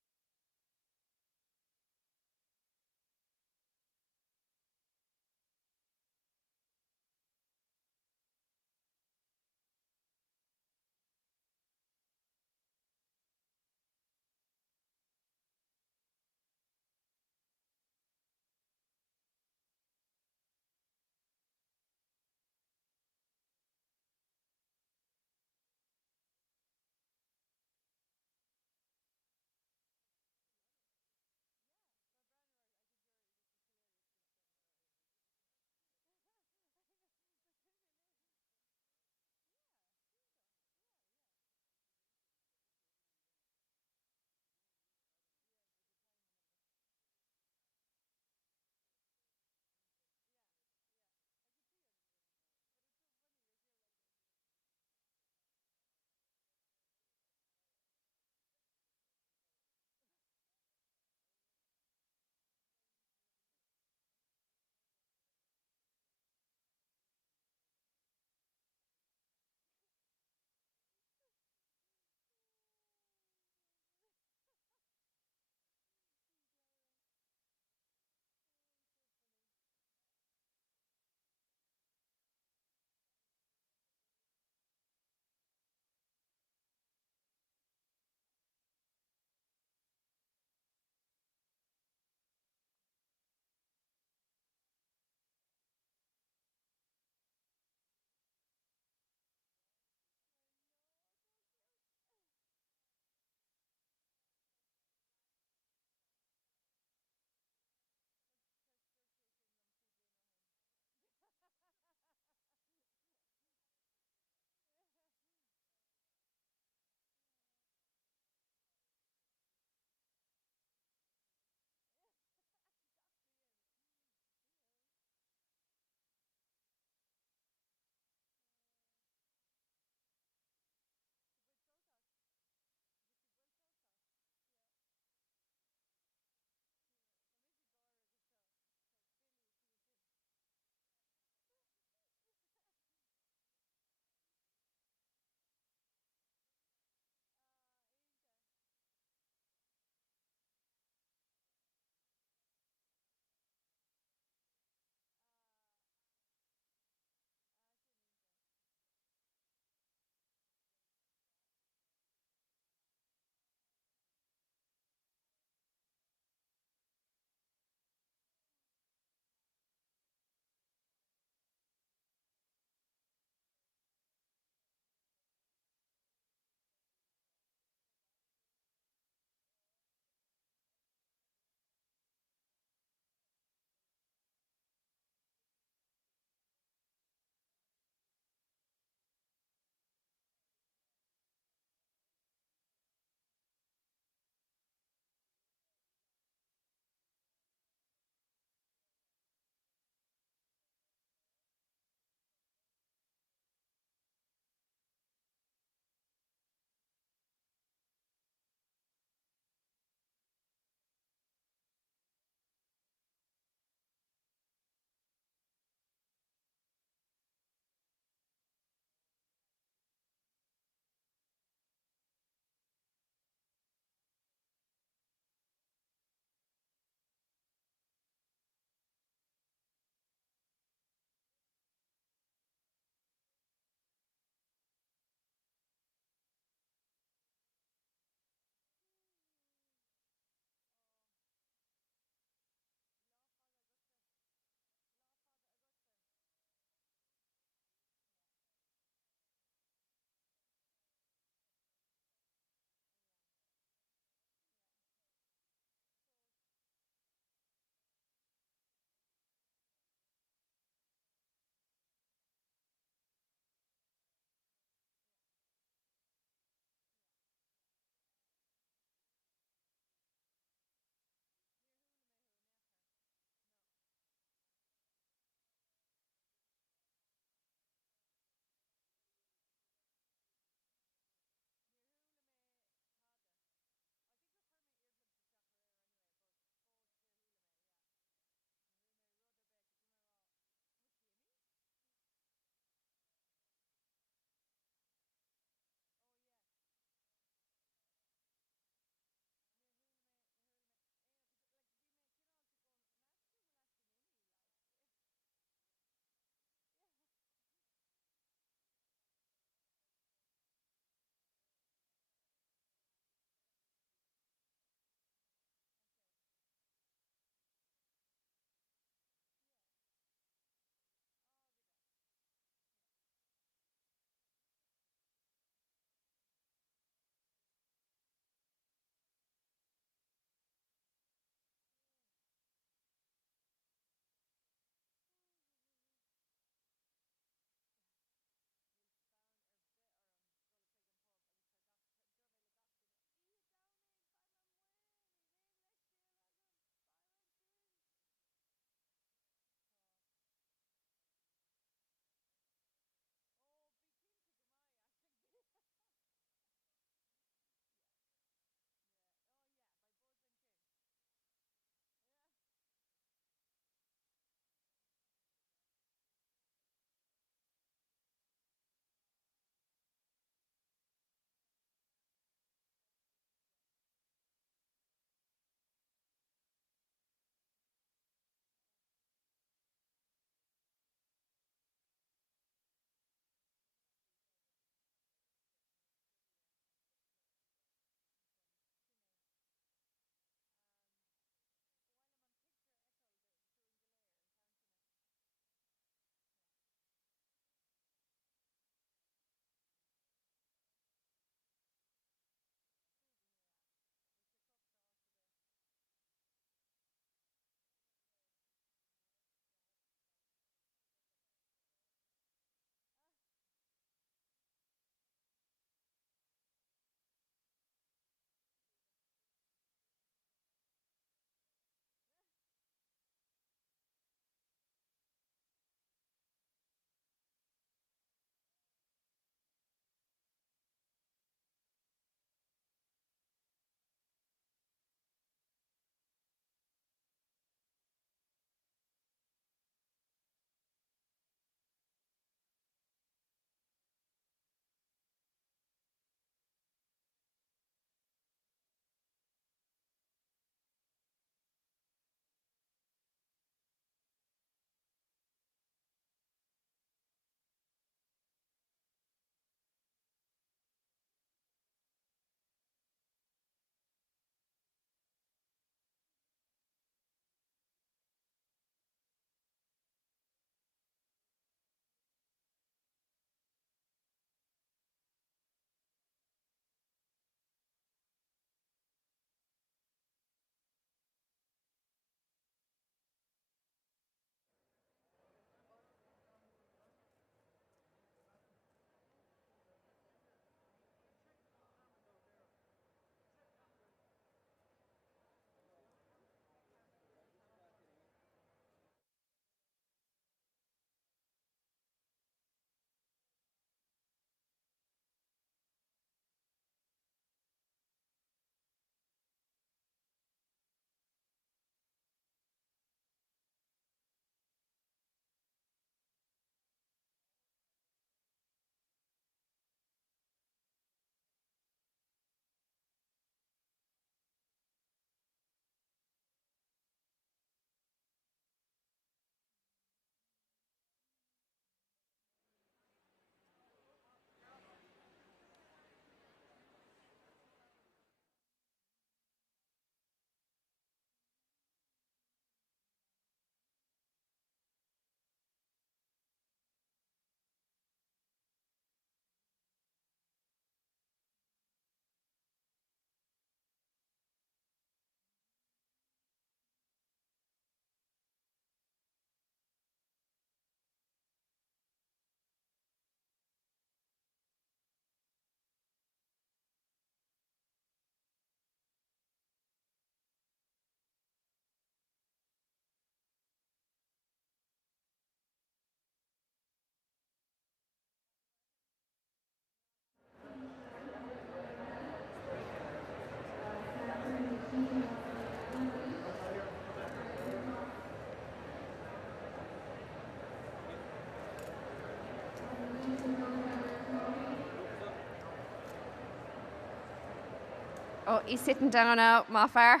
He's sitting down now, Mafar.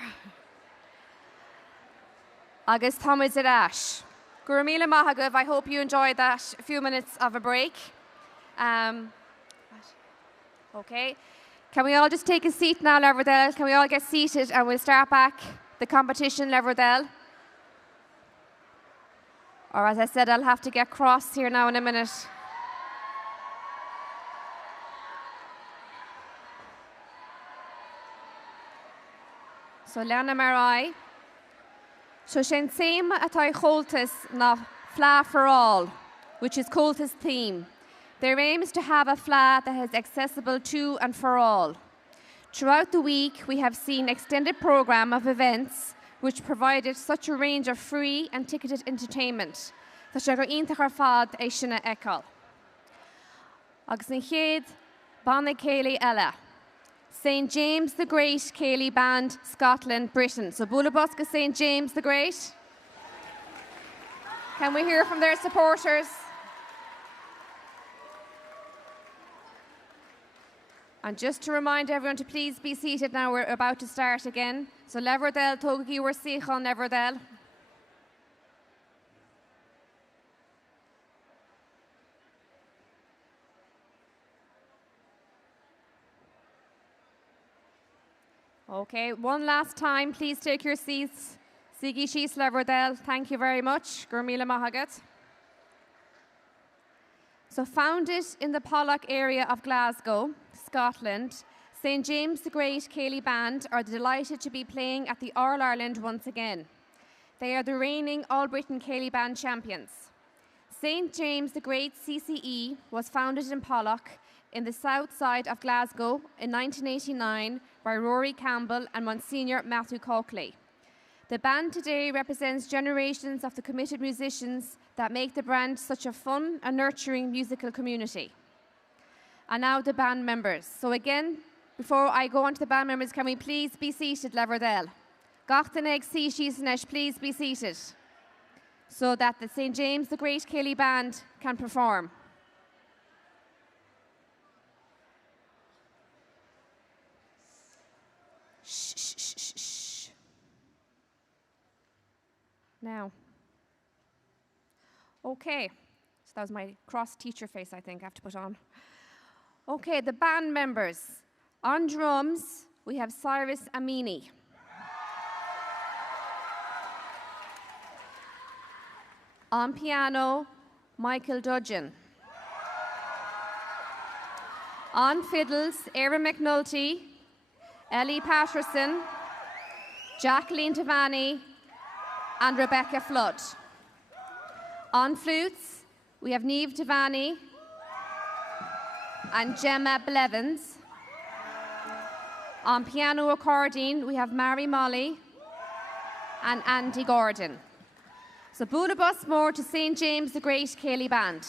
Agus Thomas Adash. Gurmila Mahagav, I hope you enjoyed that few minutes of a break. Okay. Can we all just take a seat now, Leverdale? Can we all get seated and we'll start back the competition, Leverdale? Or as I said, I'll have to get cross here now in a minute. So Lana Marai. So Shen Same Atai Choltis na Fla for All, which is Choltis theme. Their aim is to have a fla that is accessible to and for all. Throughout the week, we have seen extended program of events which provided such a range of free and ticketed entertainment. Tá sé gur ionntach ar fad é sinna eáil. Agus an chéad Banna Céilí eile. St. James the Great Céilí Band, Scotland, Britain. So Bullabosca St. James the Great. Can we hear from their supporters? And just to remind everyone to please be seated now, we're about to start again. So Leverdale, Togi war Sichon Leverdale. Okay, one last time, please take your seats. Sigi Shees Leverdale, thank you very much. Gurmila Mahagat. So founded in the Pollock area of Glasgow, Scotland, St. James the Great Céilí Band are delighted to be playing at the All-Ireland once again. They are the reigning All-Britain Céilí Band champions. St. James the Great CCE was founded in Pollock in the south side of Glasgow in 1989 by Rory Campbell and Monsignor Matthew Coakley. The band today represents generations of the committed musicians that make the band such a fun and nurturing musical community. And now the band members. So again, before I go on to the band members, can we please be seated, Leverdale? Gachtaneg Sishisnesh, please be seated, so that the St. James the Great Céilí Band can perform. Shh, shh, shh, shh, shh. Now. Okay, so that was my cross teacher face, I think I have to put on. Okay, the band members. On drums, we have Cyrus Amini. On piano, Michael Dudgeon. On fiddles, Erin McNulty, Ellie Patterson, Jacqueline Tavani, and Rebecca Flood. On flutes, we have Niamh Tavani and Gemma Blevins. On piano accordion, we have Mary Molly and Andy Gordon. So Bula Bus more to St. James the Great Céilí Band.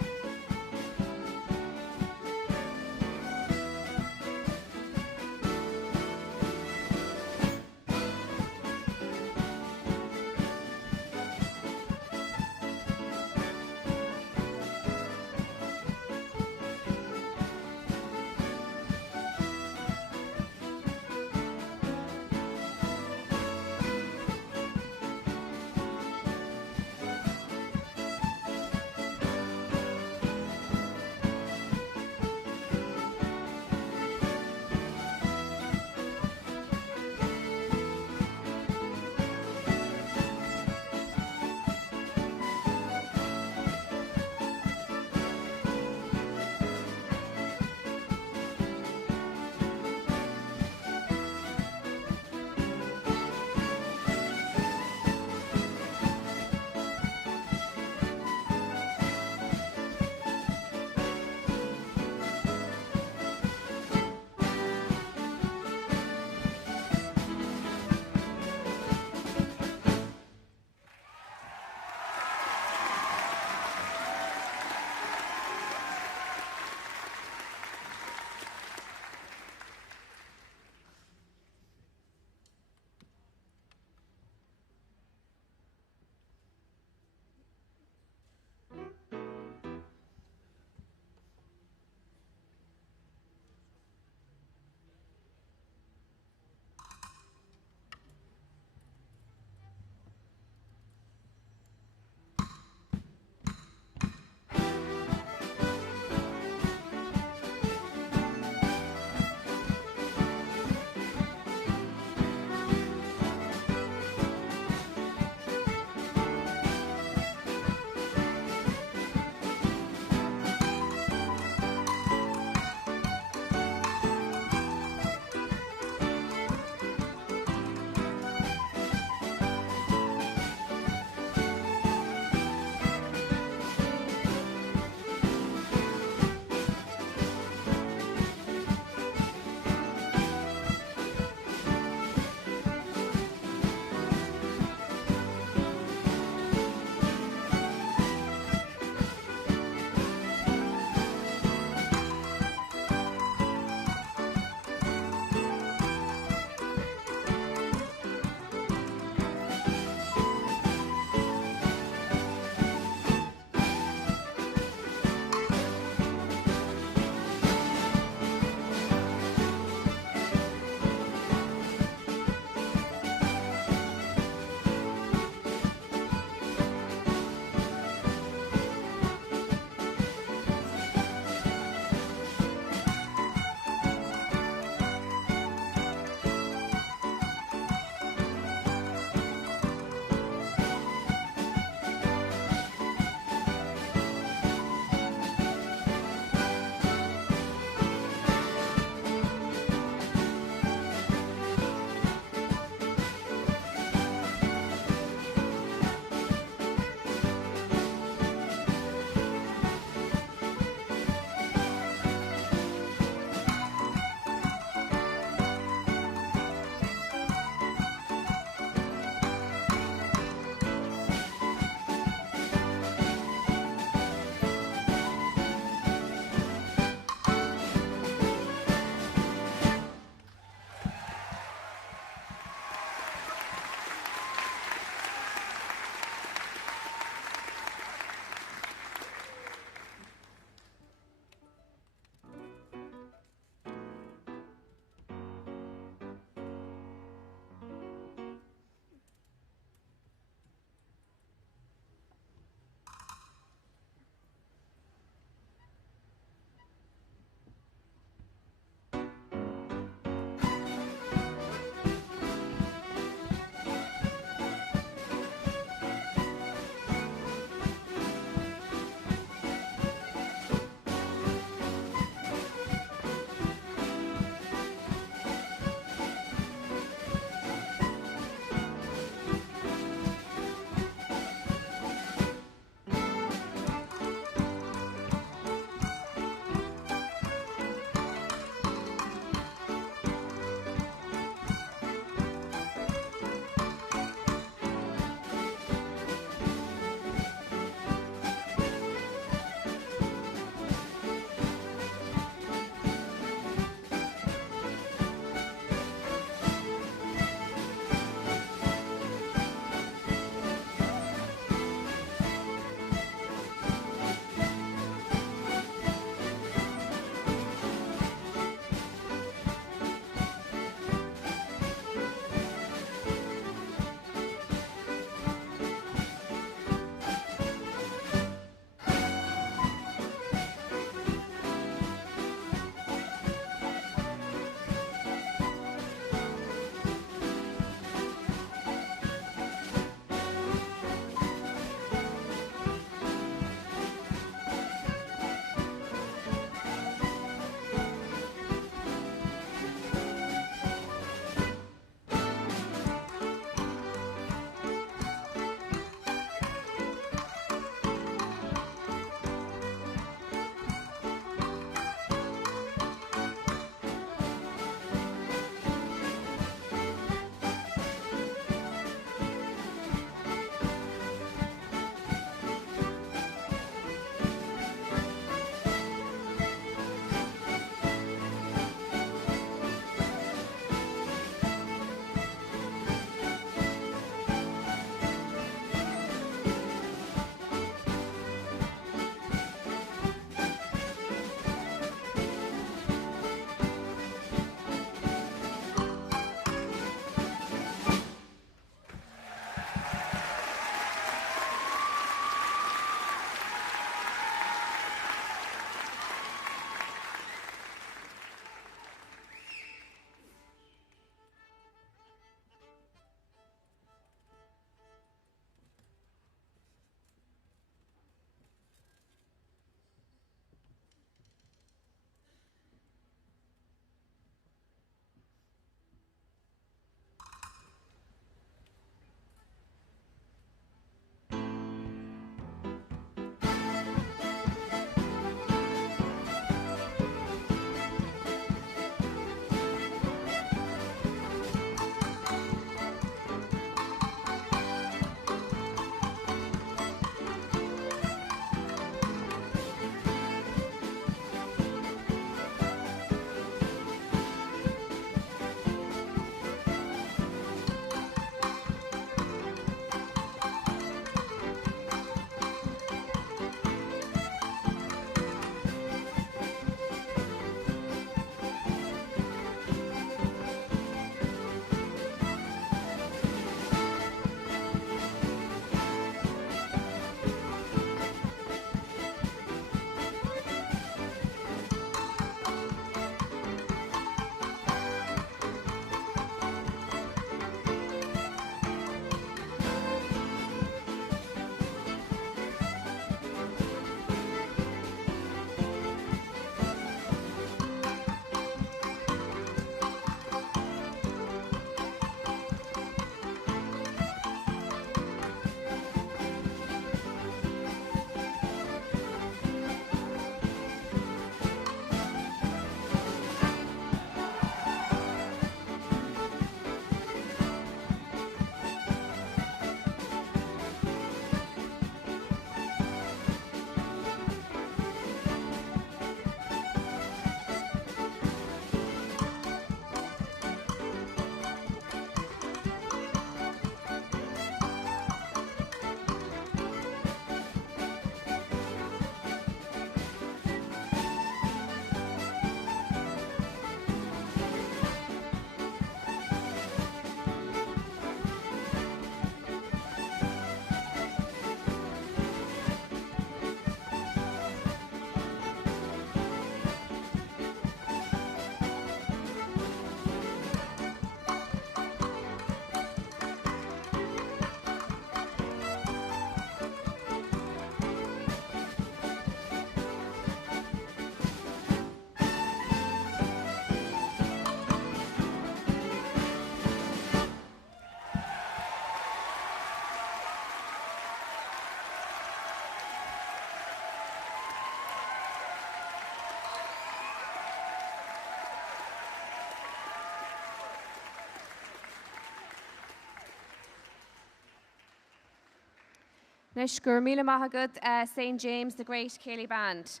Nish gur míle maithagad St. James the Great Céilí Band.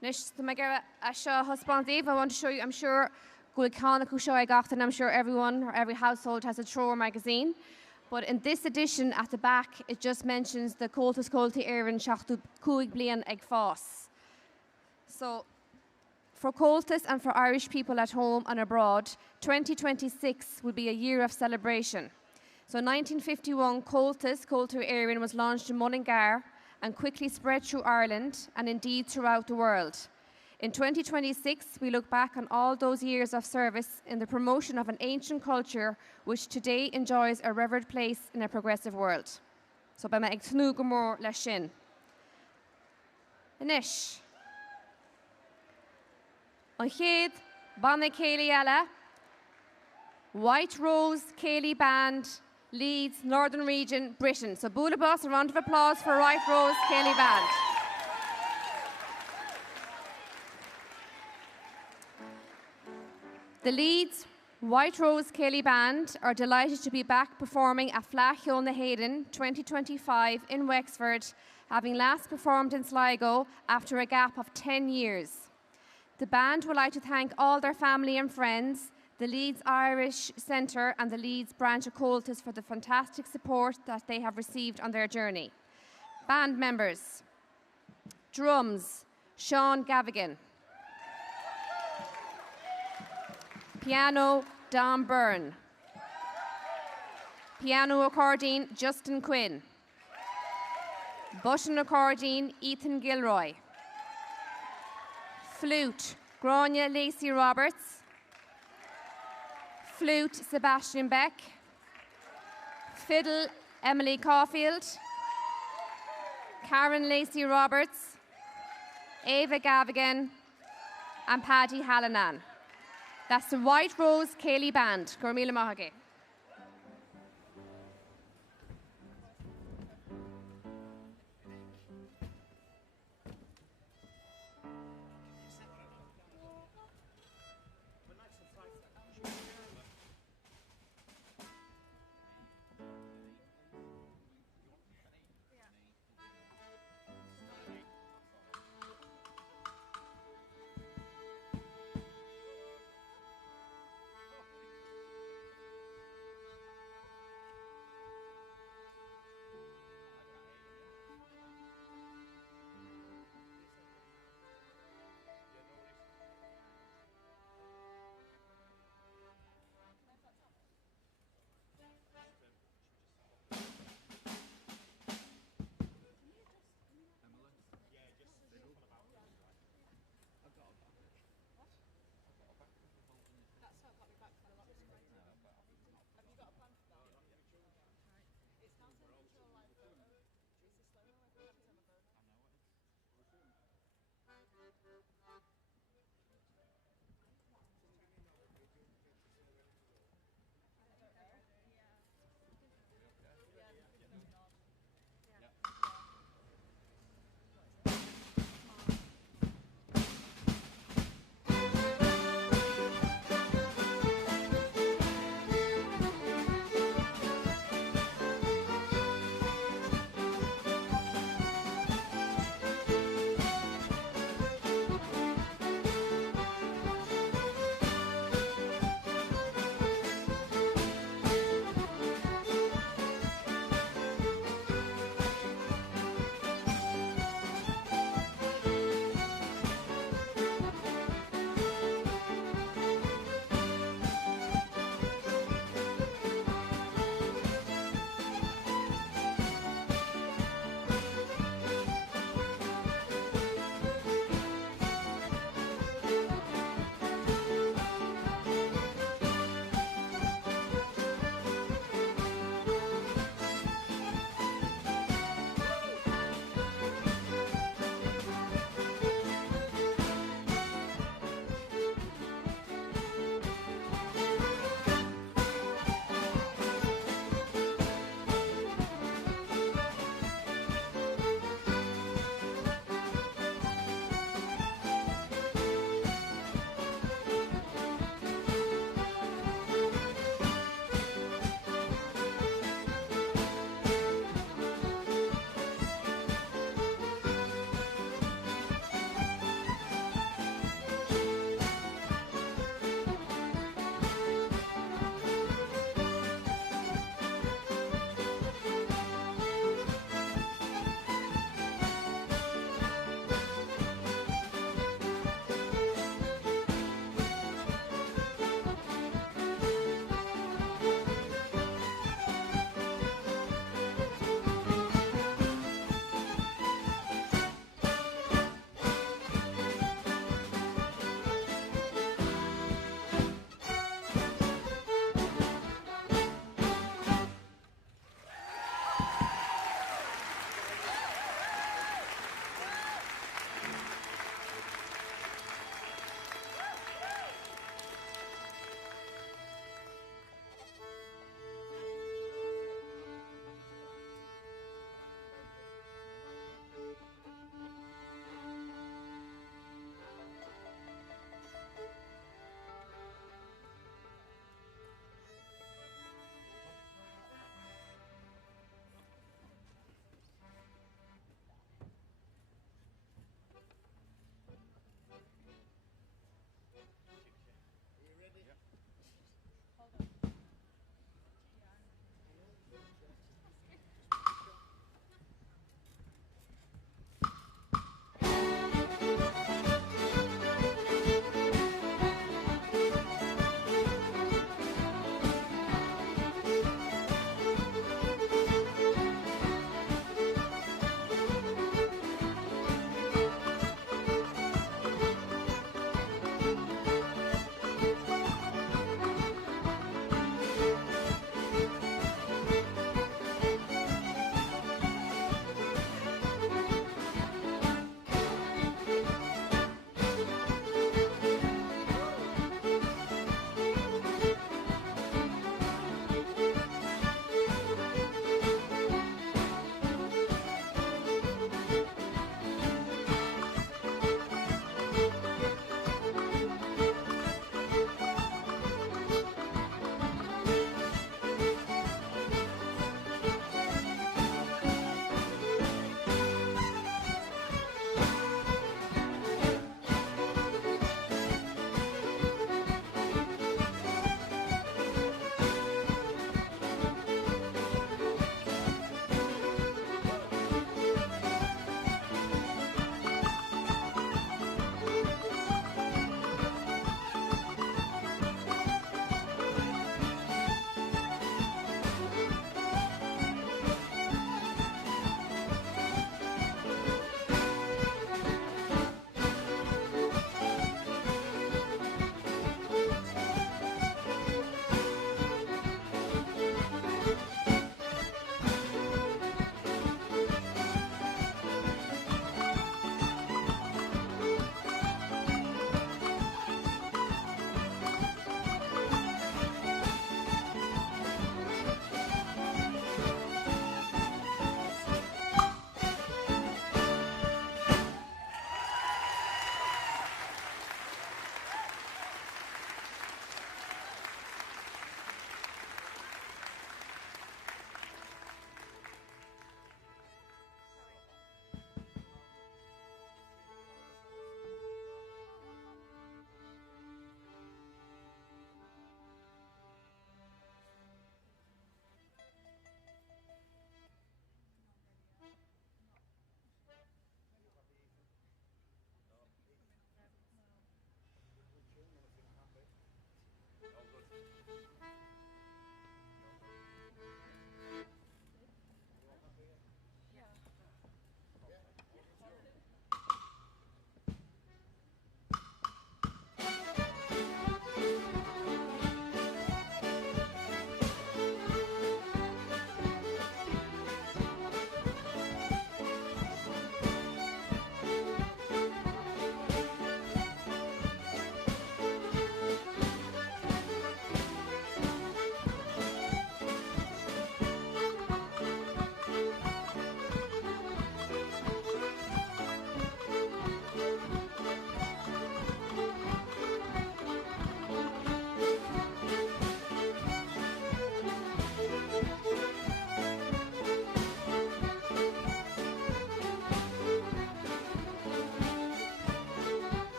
Nish the Magara Asha Husbandív, I want to show you, I'm sure Gulcanaku show I got, and I'm sure everyone or every household has a Trower magazine. But in this edition at the back, it just mentions the Comhaltas Comhaltaí Éireann Seachtú Cúig Bliain Ag Fás. So for Comhaltas and for Irish people at home and abroad, 2026 will be a year of celebration. So 1951, Comhaltas Comhaltaí Éireann was launched in Mullingar and quickly spread through Ireland and indeed throughout the world. In 2026, we look back on all those years of service in the promotion of an ancient culture which today enjoys a revered place in a progressive world. So by ag tnú go mór leis sin. Inis. An chéad Banna Céilí eile, White Rose Céilí Band, Leeds, Northern Region, Britain. So Boolabos, a round of applause for White Rose Céilí Band. The Leeds White Rose Céilí Band are delighted to be back performing at Fleadh na Héireann 2025 in Wexford, having last performed in Sligo after a gap of 10 years. The band would like to thank all their family and friends, the Leeds Irish Centre and the Leeds branch of Comhaltas for the fantastic support that they have received on their journey. Band members: drums, Sean Gavigan; piano, Don Byrne; piano accordion, Justin Quinn; button accordion, Ethan Gilroy; flute, Grania Lacey Roberts; flute, Sebastian Beck; fiddle, Emily Caulfield; Karen Lacey Roberts; Ava Gavigan; and Paddy Hallinan. That's the White Rose Céilí Band. Gur míle maithagad.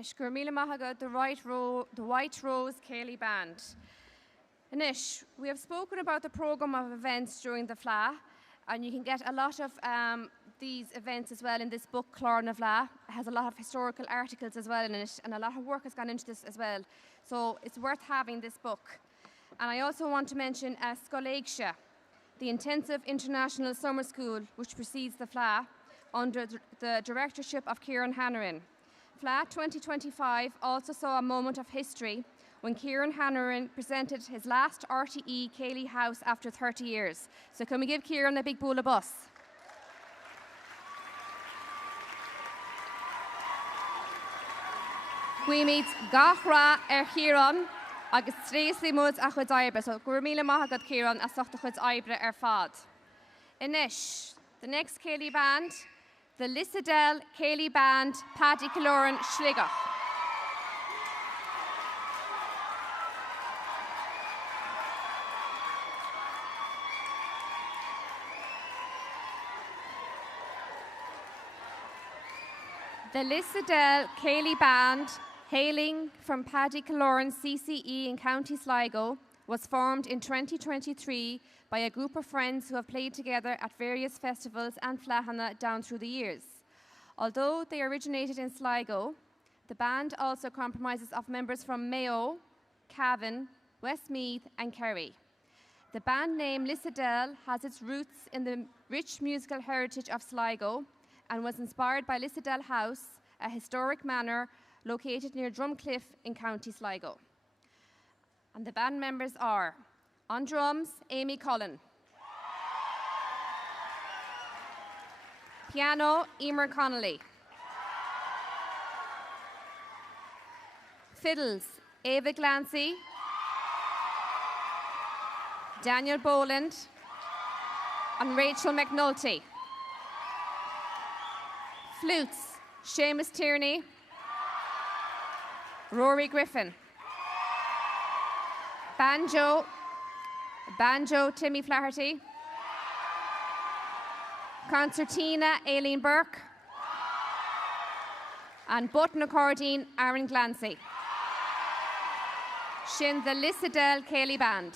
Nish Gurmila Mahaga, the White Rose Céilí Band. Nish, we have spoken about the programme of events during the FLA, and you can get a lot of these events as well in this book, Clár na Bhla. It has a lot of historical articles as well in it, and a lot of work has gone into this as well. So it's worth having this book. And I also want to mention Scoláigse, the Intensive International Summer School, which precedes the FLA, under the directorship of Kieran Hannarin. FLA 2025 also saw a moment of history when Kieran Hannarin presented his last RTE Céilí House after 30 years. So can we give Kieran a big bull of bus? We meet Gachra Hiran, agus Stréslí Mud a chud Ibre, so Gurmila Mahagad Kieran a sochta chud Ibre Fad. Inish, the next Céilí Band, the Lissadell Céilí Band, Paddy Kaloran Schligach. The Lissadell Céilí Band, hailing from Paddy Kaloran CCE in County Sligo, was formed in 2023 by a group of friends who have played together at various festivals and fleadhanna down through the years. Although they originated in Sligo, the band also comprises of members from Mayo, Cavan, Westmeath and Kerry. The band name Lissadell has its roots in the rich musical heritage of Sligo and was inspired by Lissadell House, a historic manor located near Drumcliff in County Sligo. And the band members are, on drums, Amy Cullen. Piano, Emer Connolly. Fiddles, Ava Glancy. Daniel Boland. And Rachel McNulty. Flutes, Seamus Tierney. Rory Griffin. Banjo, Timmy Flaherty. Concertina, Aileen Burke. And button accordion, Aaron Glancy. Shin the Lissadell Céilí Band.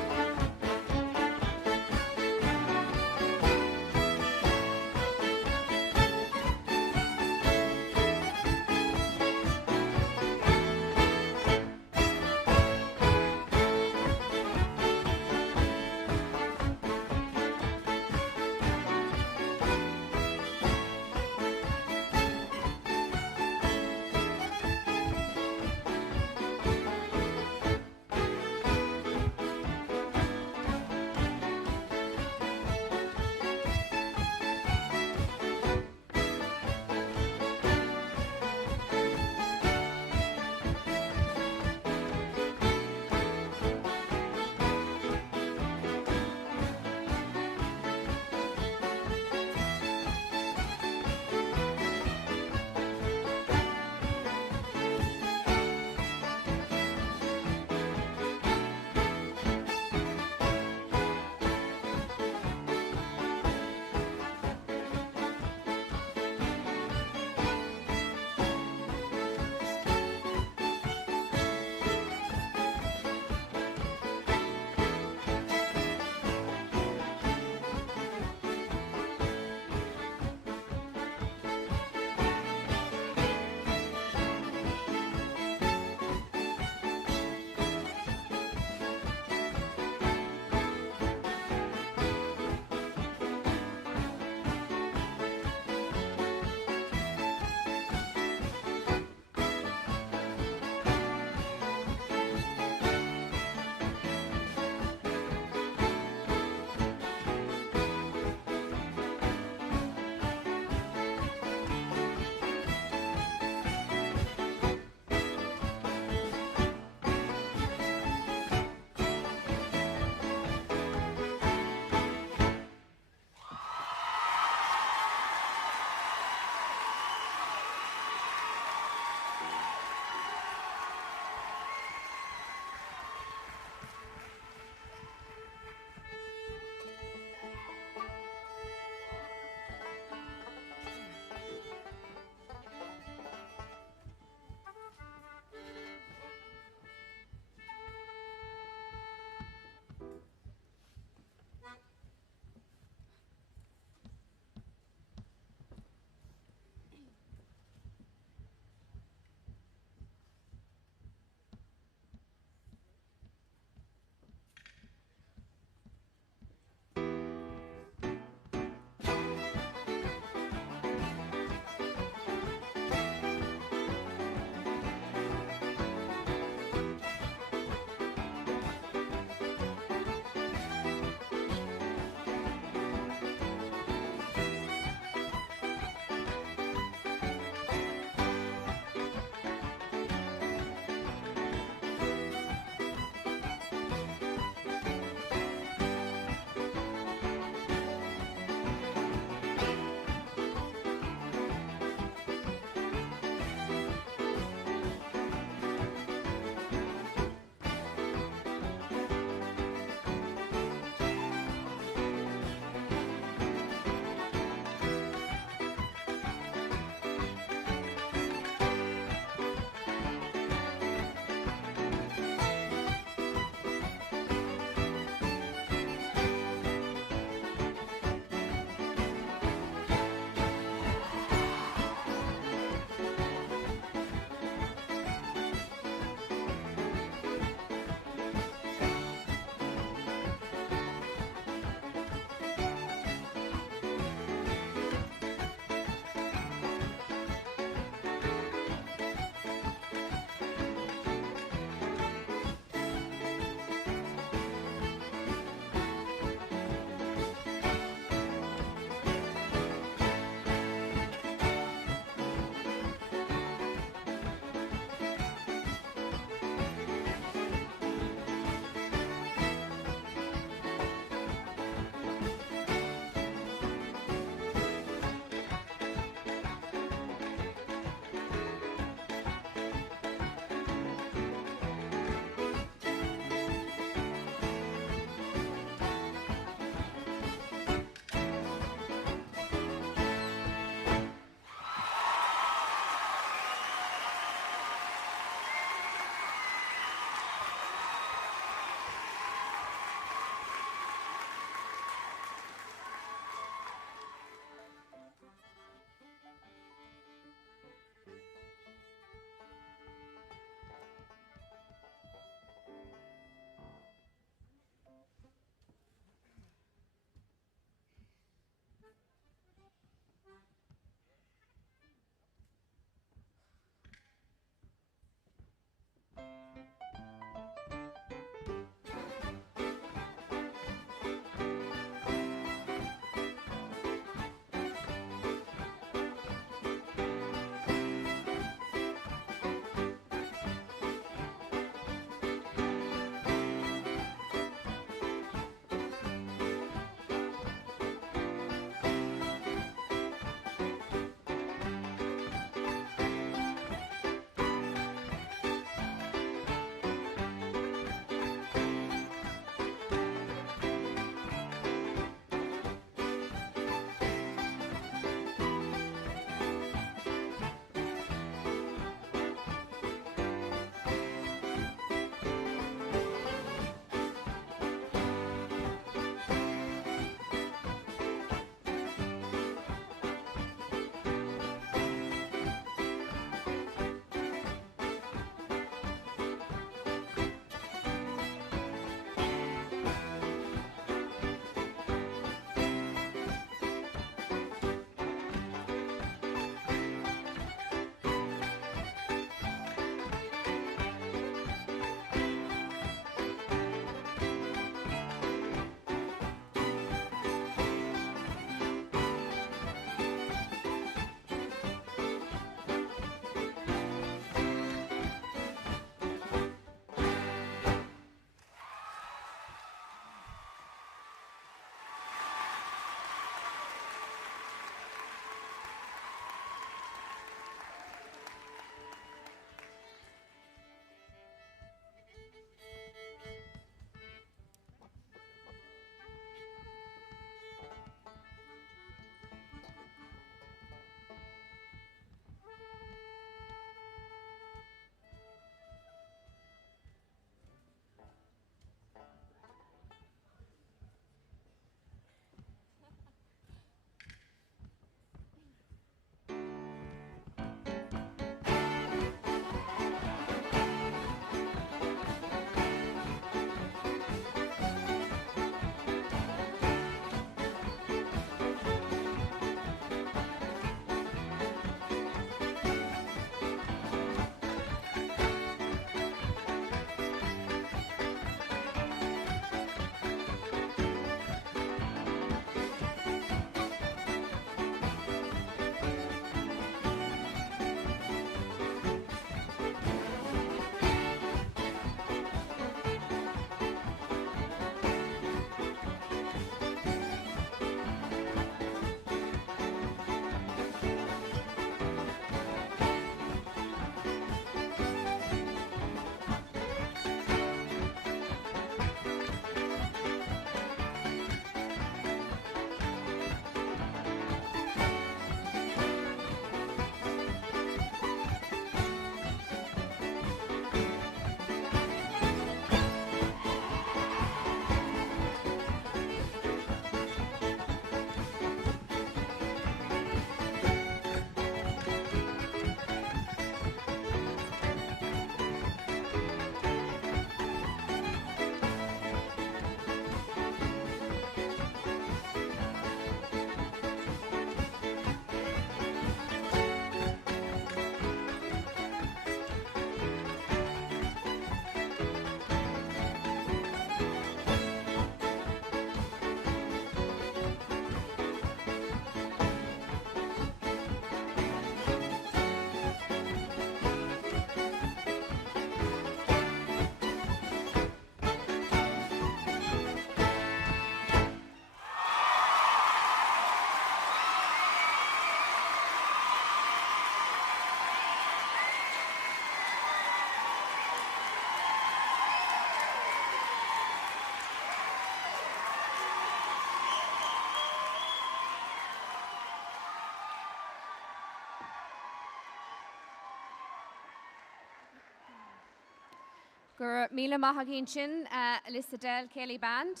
Gur Mila Mahaginchin, Lissadel Kelly Band.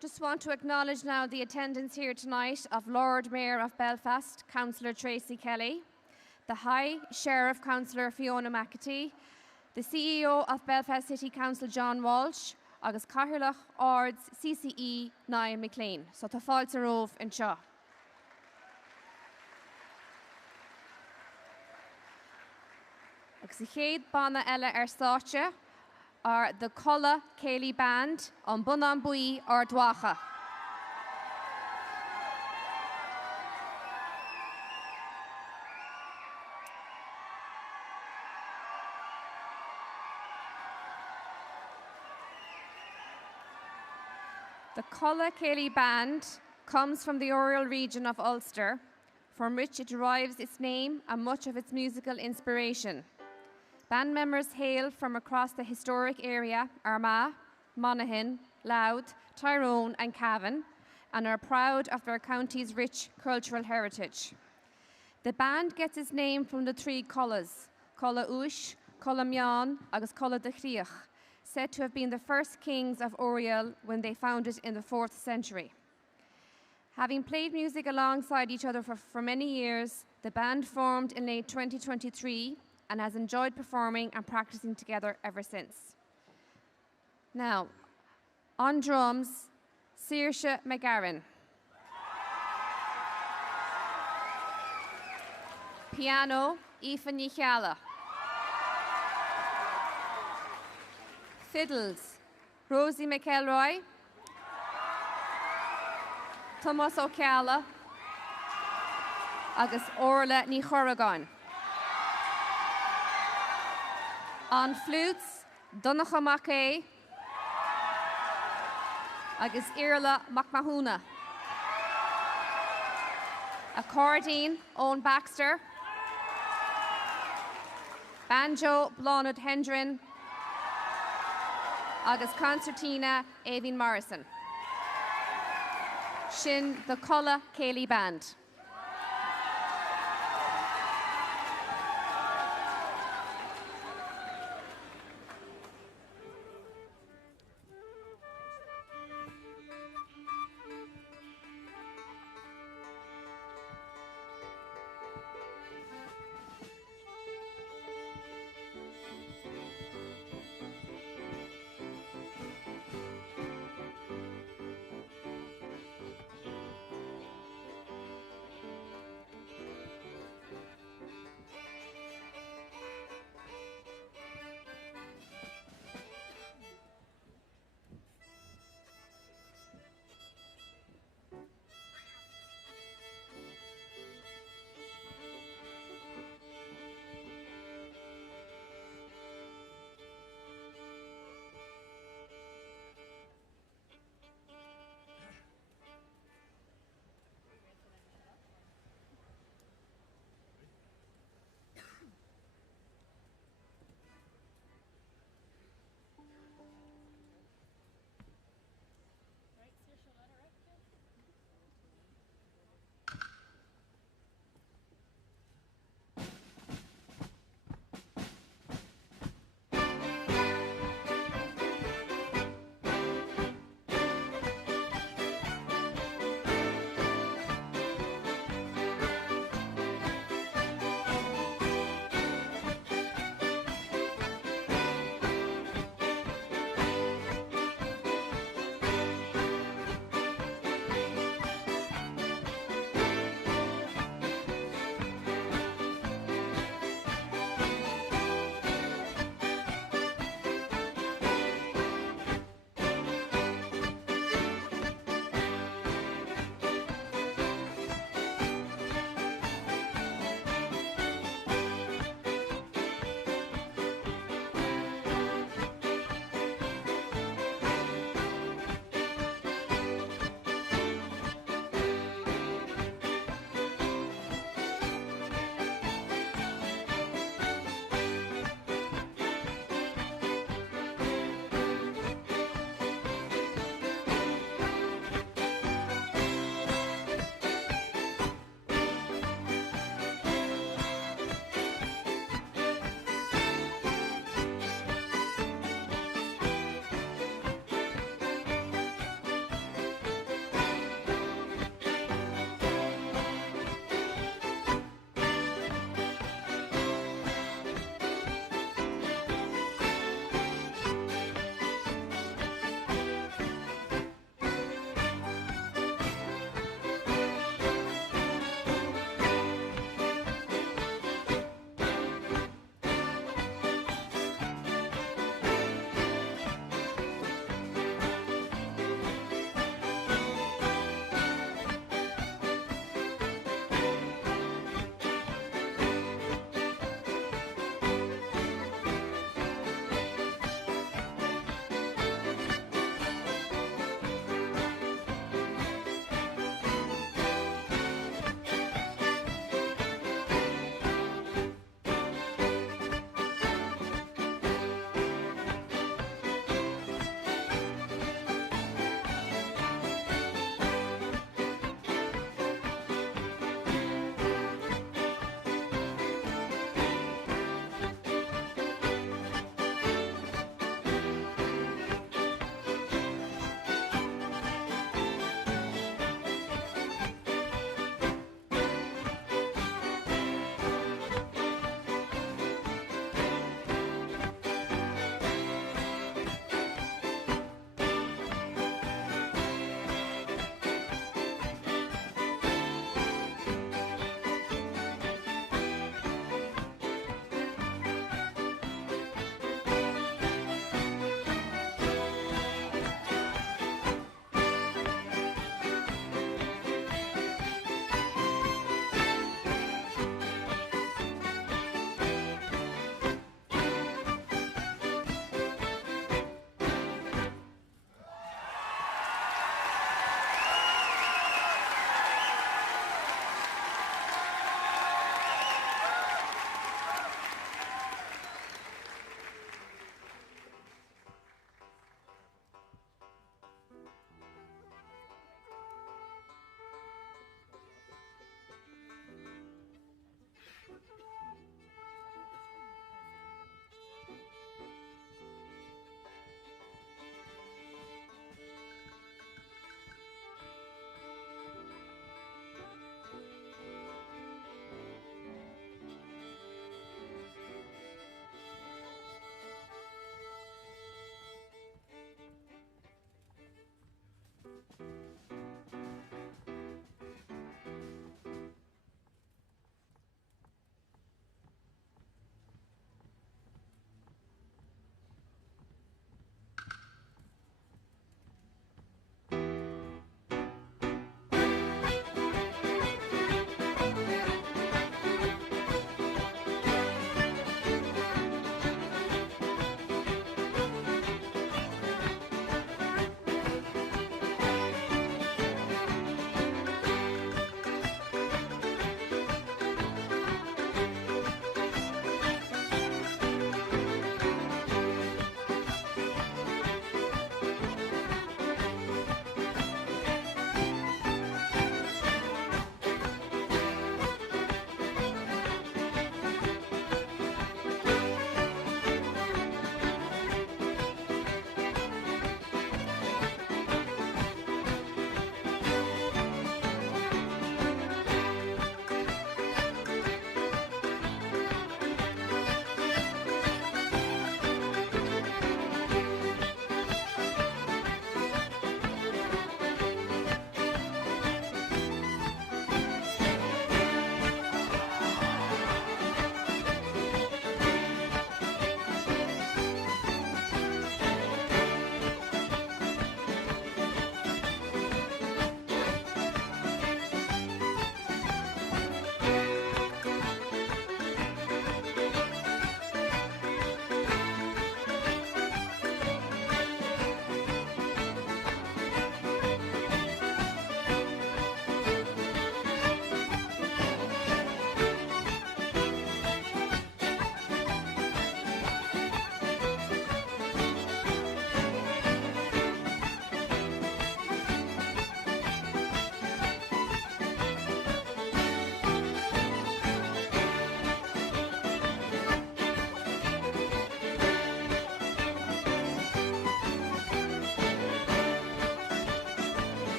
Just want to acknowledge now the attendance here tonight of Lord Mayor of Belfast, Councillor Tracy Kelly, the High Sheriff Councillor Fiona McAtee, the CEO of Belfast City Council John Walsh, agus Cathaoirleach Ards CCE Niall McLean. So tá fáilte romh in seo. Agus I chéad banna eile stáite are the Culla Céilí Band on Bunan Buí ar Dwacha. The Culla Céilí Band comes from the Oriel region of Ulster, from which it derives its name and much of its musical inspiration. Band members hail from across the historic area Armagh, Monaghan, Louth, Tyrone and Cavan, and are proud of their county's rich cultural heritage. The band gets its name from the three Cullas, Culla Uis, Culla Meán agus Culla de Chríoch, said to have been the first kings of Oriel when they founded in the 4th century. Having played music alongside each other for many years, the band formed in late 2023 and has enjoyed performing and practicing together ever since. Now, on drums, Saoirse McGarren. Piano, Aoife Ní Chealla. Fiddles, Rosie McElroy, Thomas O'Calla, agus Orla Ní Chorragáin. On flutes, Donacha Mackay, agus Irla McMahuna. Accordion, Owen Baxter. Banjo, Bláthnaid Hendren. Agus concertina, Aoibhinn Morrison. Sin the Culla Céilí Band.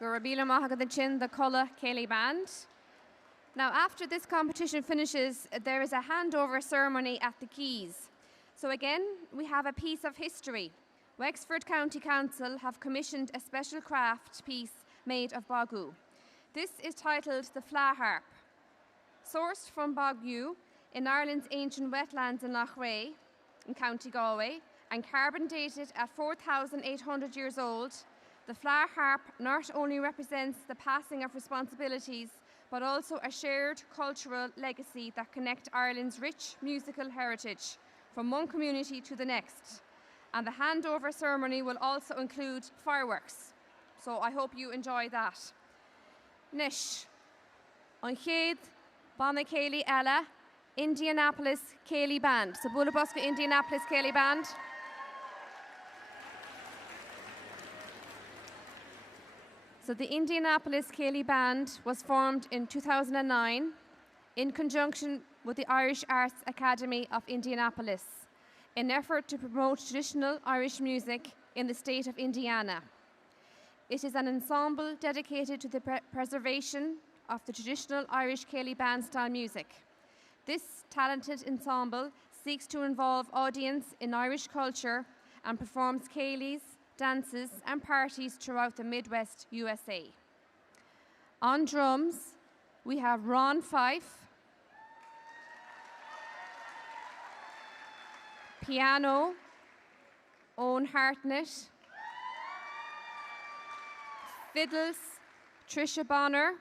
Gurabila Mahaganchin, the Kulla Kelly Band. Now, after this competition finishes, there is a handover ceremony at the Keys. So again, we have a piece of history. Wexford County Council have commissioned a special craft piece made of Bogu. This is titled the Fleadh Harp. Sourced from Bogu in Ireland's ancient wetlands in Lough Rea in County Galway and carbon dated at 4,800 years old, the Fleadh Harp not only represents the passing of responsibilities, but also a shared cultural legacy that connects Ireland's rich musical heritage from one community to the next. And the handover ceremony will also include fireworks. So I hope you enjoy that. Nish, an chéad Bana Céilí Ella, Indianapolis Céilí Band. So Bula Bosca Indianapolis Céilí Band. So the Indianapolis Céilí Band was formed in 2009 in conjunction with the Irish Arts Academy of Indianapolis in an effort to promote traditional Irish music in the state of Indiana. It is an ensemble dedicated to the preservation of the traditional Irish Céilí Band style music. This talented ensemble seeks to involve audience in Irish culture and performs céilís, dances and parties throughout the Midwest USA. On drums, we have Ron Fife. Piano, Owen Hartnett. Fiddles, Tricia Bonner.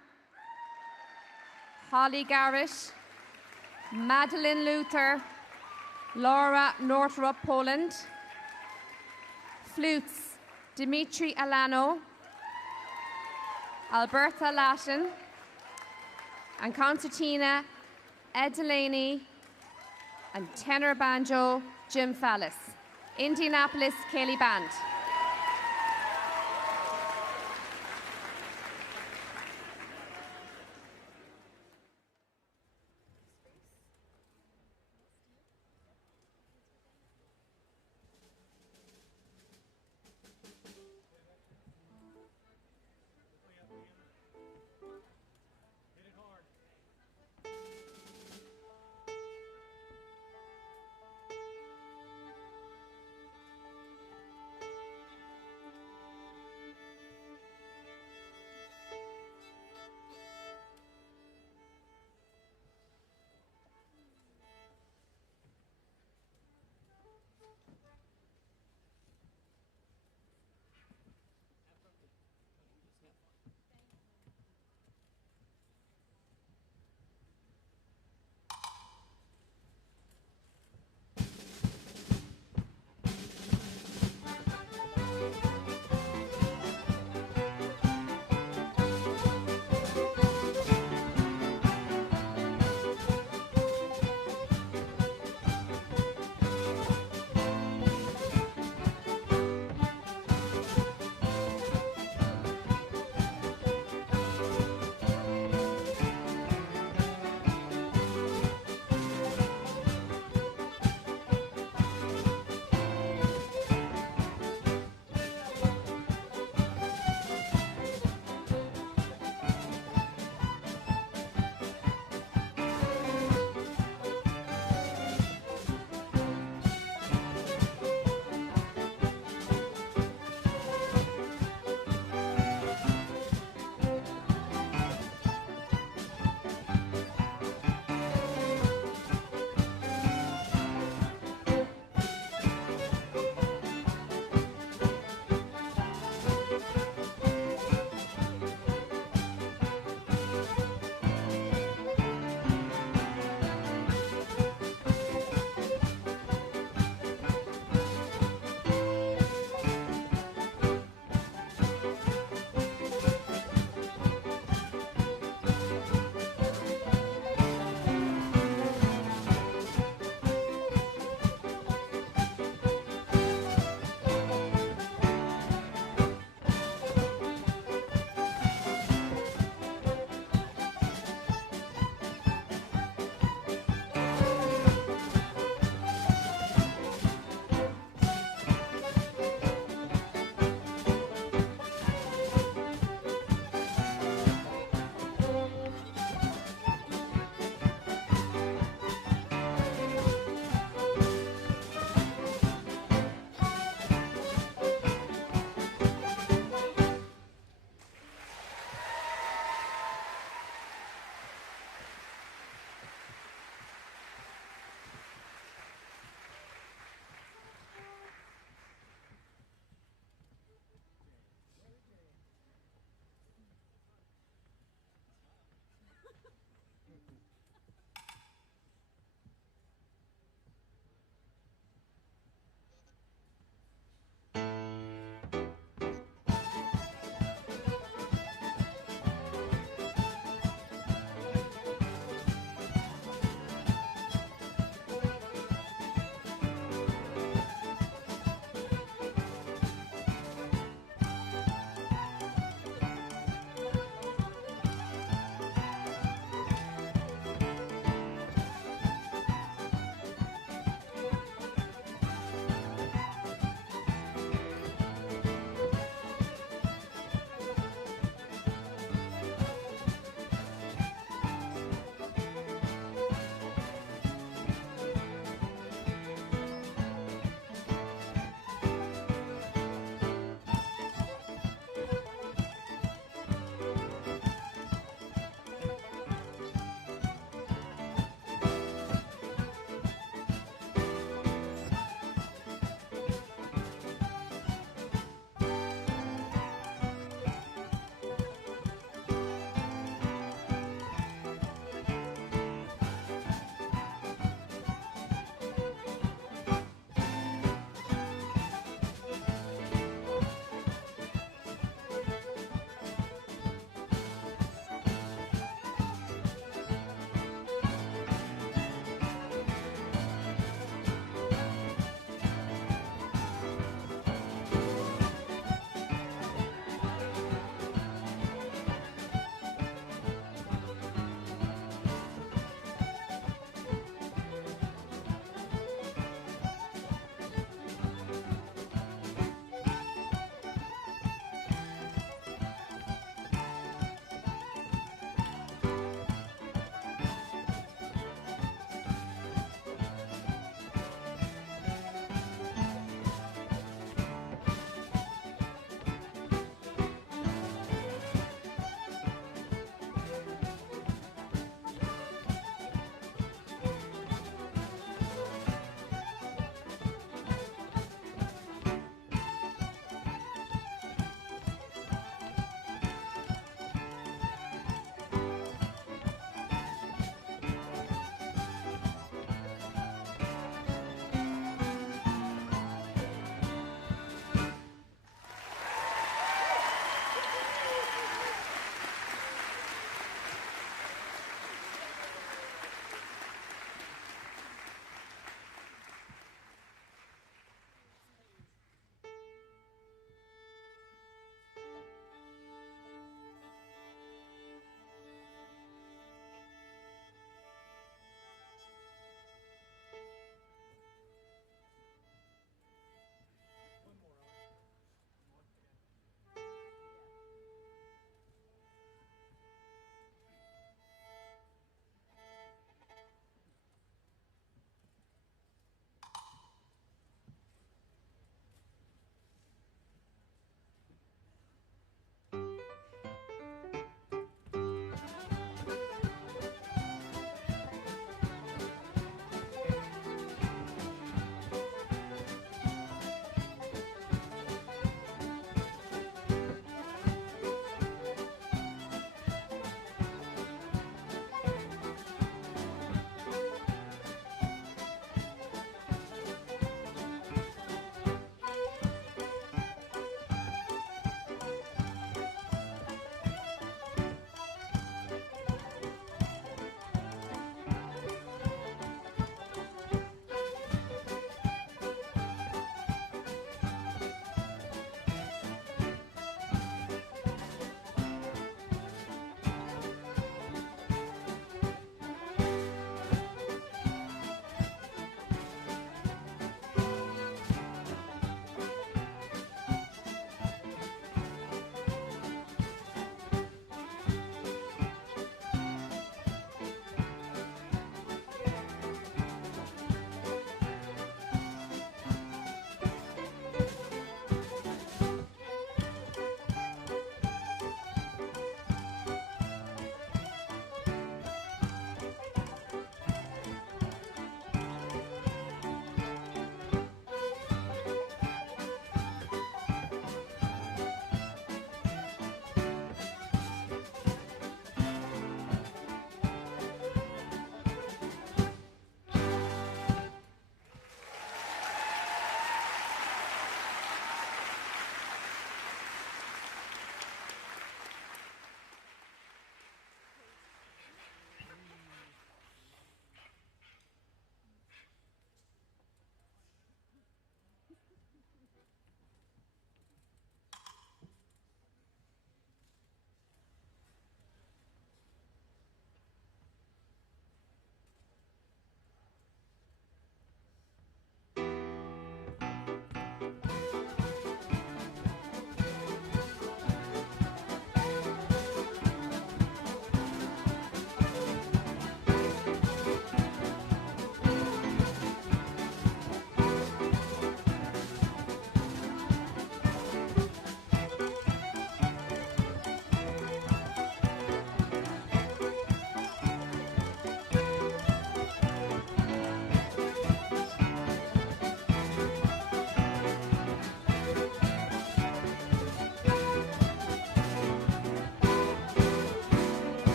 Holly Garrett. Madeline Luther. Laura Northrup Poland. Flutes, Dimitri Alano, Alberta Latin, and concertina, Ed Delaney, and tenor banjo, Jim Fallis. Indianapolis Céilí Band.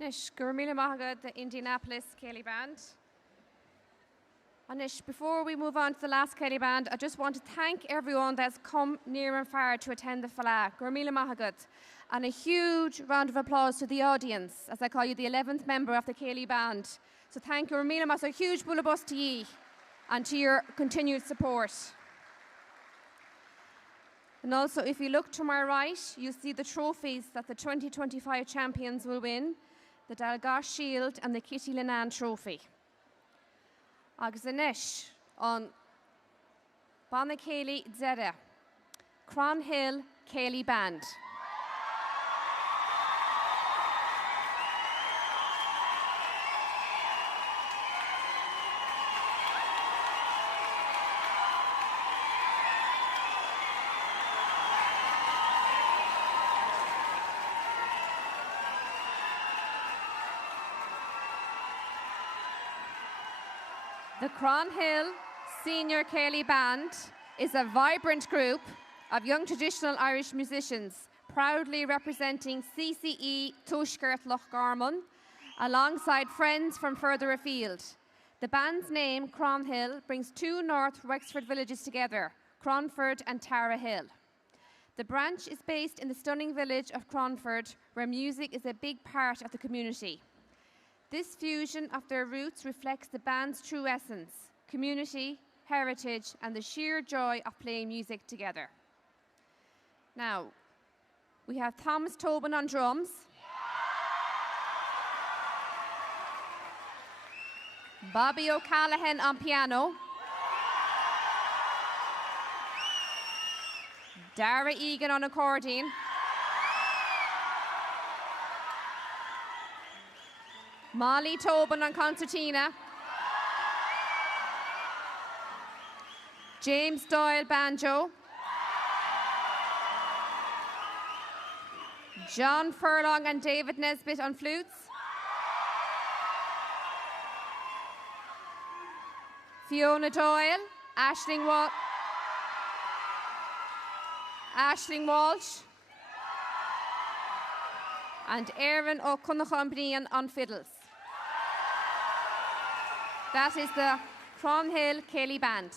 Nish, Gurmila Mahaga, the Indianapolis Kelly Band. And Nish, before we move on to the last Kelly Band, I just want to thank everyone that's come near and far to attend the Fala. Gurmila Mahaga. And a huge round of applause to the audience, as I call you the 11th member of the Kelly Band. So thank you, Gurmila Mahaga. A huge bullabus to ye and to your continued support. And also, if you look to my right, you see the trophies that the 2025 champions will win, the Dalgosh Shield and the Kitty Linan Trophy. Agus Anish on Bonna Kelly Zera, Cronhill Kelly Band. The Cronhill Senior Kelly Band is a vibrant group of young traditional Irish musicians proudly representing CCE Tushkert Lochgarmon alongside friends from further afield. The band's name, Cronhill, brings two North Wexford villages together, Cronford and Tara Hill. The branch is based in the stunning village of Cronford, where music is a big part of the community. This fusion of their roots reflects the band's true essence, community, heritage, and the sheer joy of playing music together. Now, we have Thomas Tobin on drums, Bobby O'Callaghan on piano, Dara Egan on accordion, Molly Tobin on concertina, James Doyle banjo, John Furlong and David Nesbitt on flutes, Fiona Doyle, Aisling Walsh, and Erin O'Connell on fiddles. That is the Cronhill Kelly Band.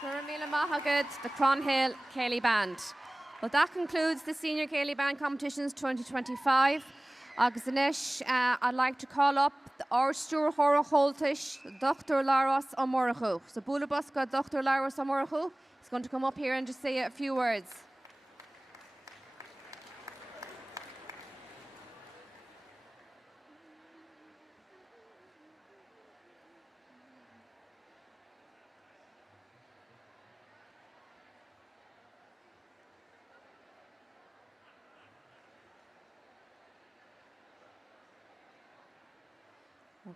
Guramila Mahagad, the Cronhill Céilí Band. Well, that concludes the Senior Céilí Band Competitions 2025. Agus inis, I'd like to call up the Orstúr Chora Holtish, Dr. Laros O'Morchu. So Bulabuska, Dr. Laros O'Morchu is going to come up here and just say a few words.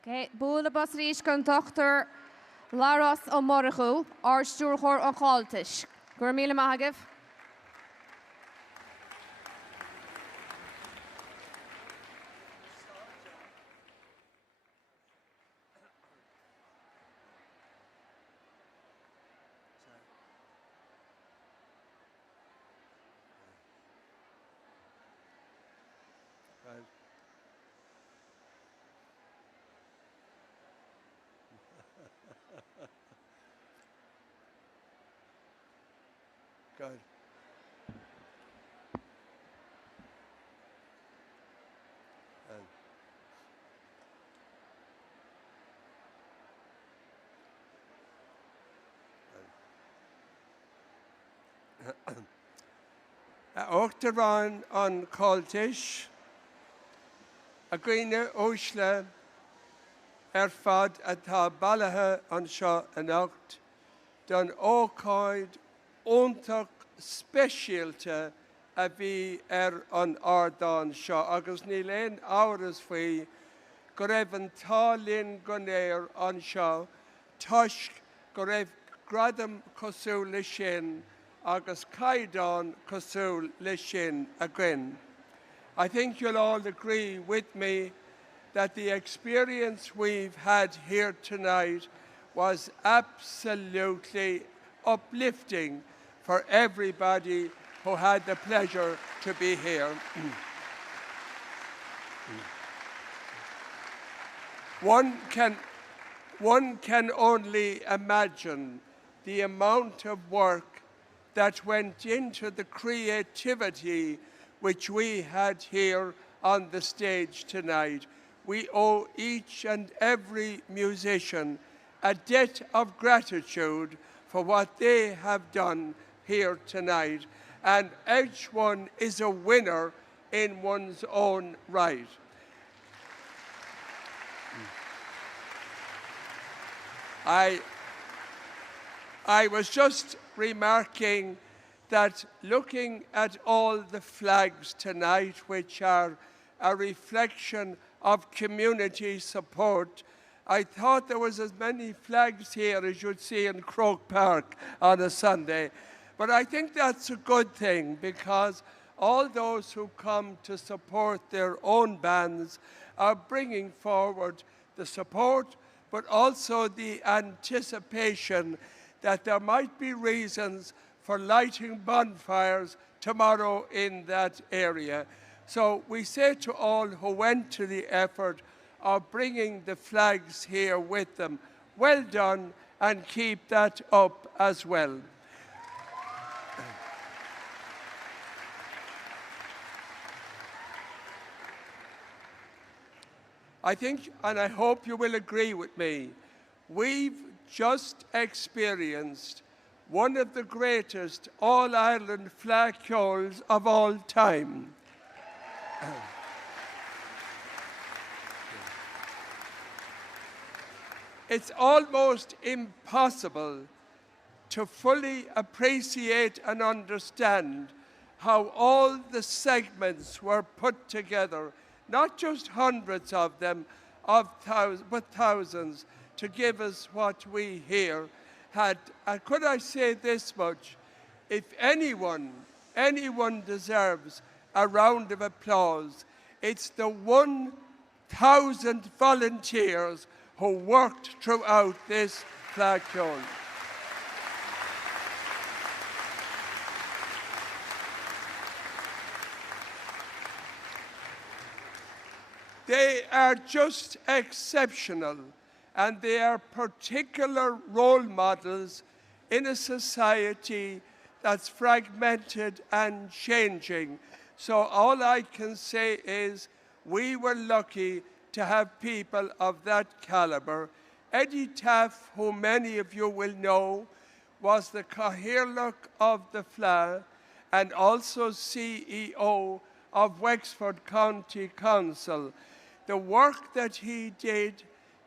Okay, Bula Bus Rís gan Dr. Laros O'Morchu, Orstúr Chora Holtish. Guramila Mahagad. Good. Ochterán an Coltish, a Gwine Oisle, fad atá balathe an seo an ocht, don ócáid óntach speisialte a bhí an ardán seo, agus ní léon áras faoi go raibh an tálinn gonéir an seo, tuisc go raibh gradam cosúil le sin, agus caidán cosúil le sin a grin. I think you'll all agree with me that the experience we've had here tonight was absolutely uplifting for everybody who had the pleasure to be here. One can only imagine the amount of work that went into the creativity which we had here on the stage tonight. We owe each and every musician a debt of gratitude for what they have done here tonight, and each one is a winner in one's own right. I was just remarking that looking at all the flags tonight, which are a reflection of community support, I thought there was as many flags here as you'd see in Croke Park on a Sunday. But I think that's a good thing, because all those who come to support their own bands are bringing forward the support, but also the anticipation that there might be reasons for lighting bonfires tomorrow in that area. So we say to all who went to the effort of bringing the flags here with them, well done, and keep that up as well. I think, and I hope you will agree with me, we've just experienced one of the greatest All-Ireland flagpoles of all time. It's almost impossible to fully appreciate and understand how all the segments were put together, not just hundreds of them, but thousands, to give us what we here had. And could I say this much? If anyone deserves a round of applause, it's the 1,000 volunteers who worked throughout this flagpole. They are just exceptional, and they are particular role models in a society that's fragmented and changing. So all I can say is we were lucky to have people of that calibre. Eddie Taff, who many of you will know, was the Cathaoirleach of the Fleadh and also CEO of Wexford County Council. The work that he did,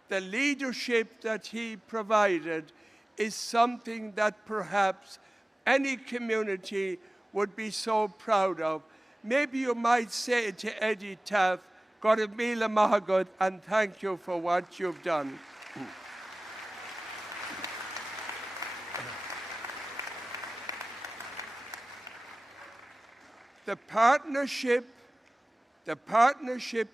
the leadership that he provided, is something that perhaps any community would be so proud of. Maybe you might say to Eddie Taff, God of Mila Mahagod, and thank you for what you've done. The partnership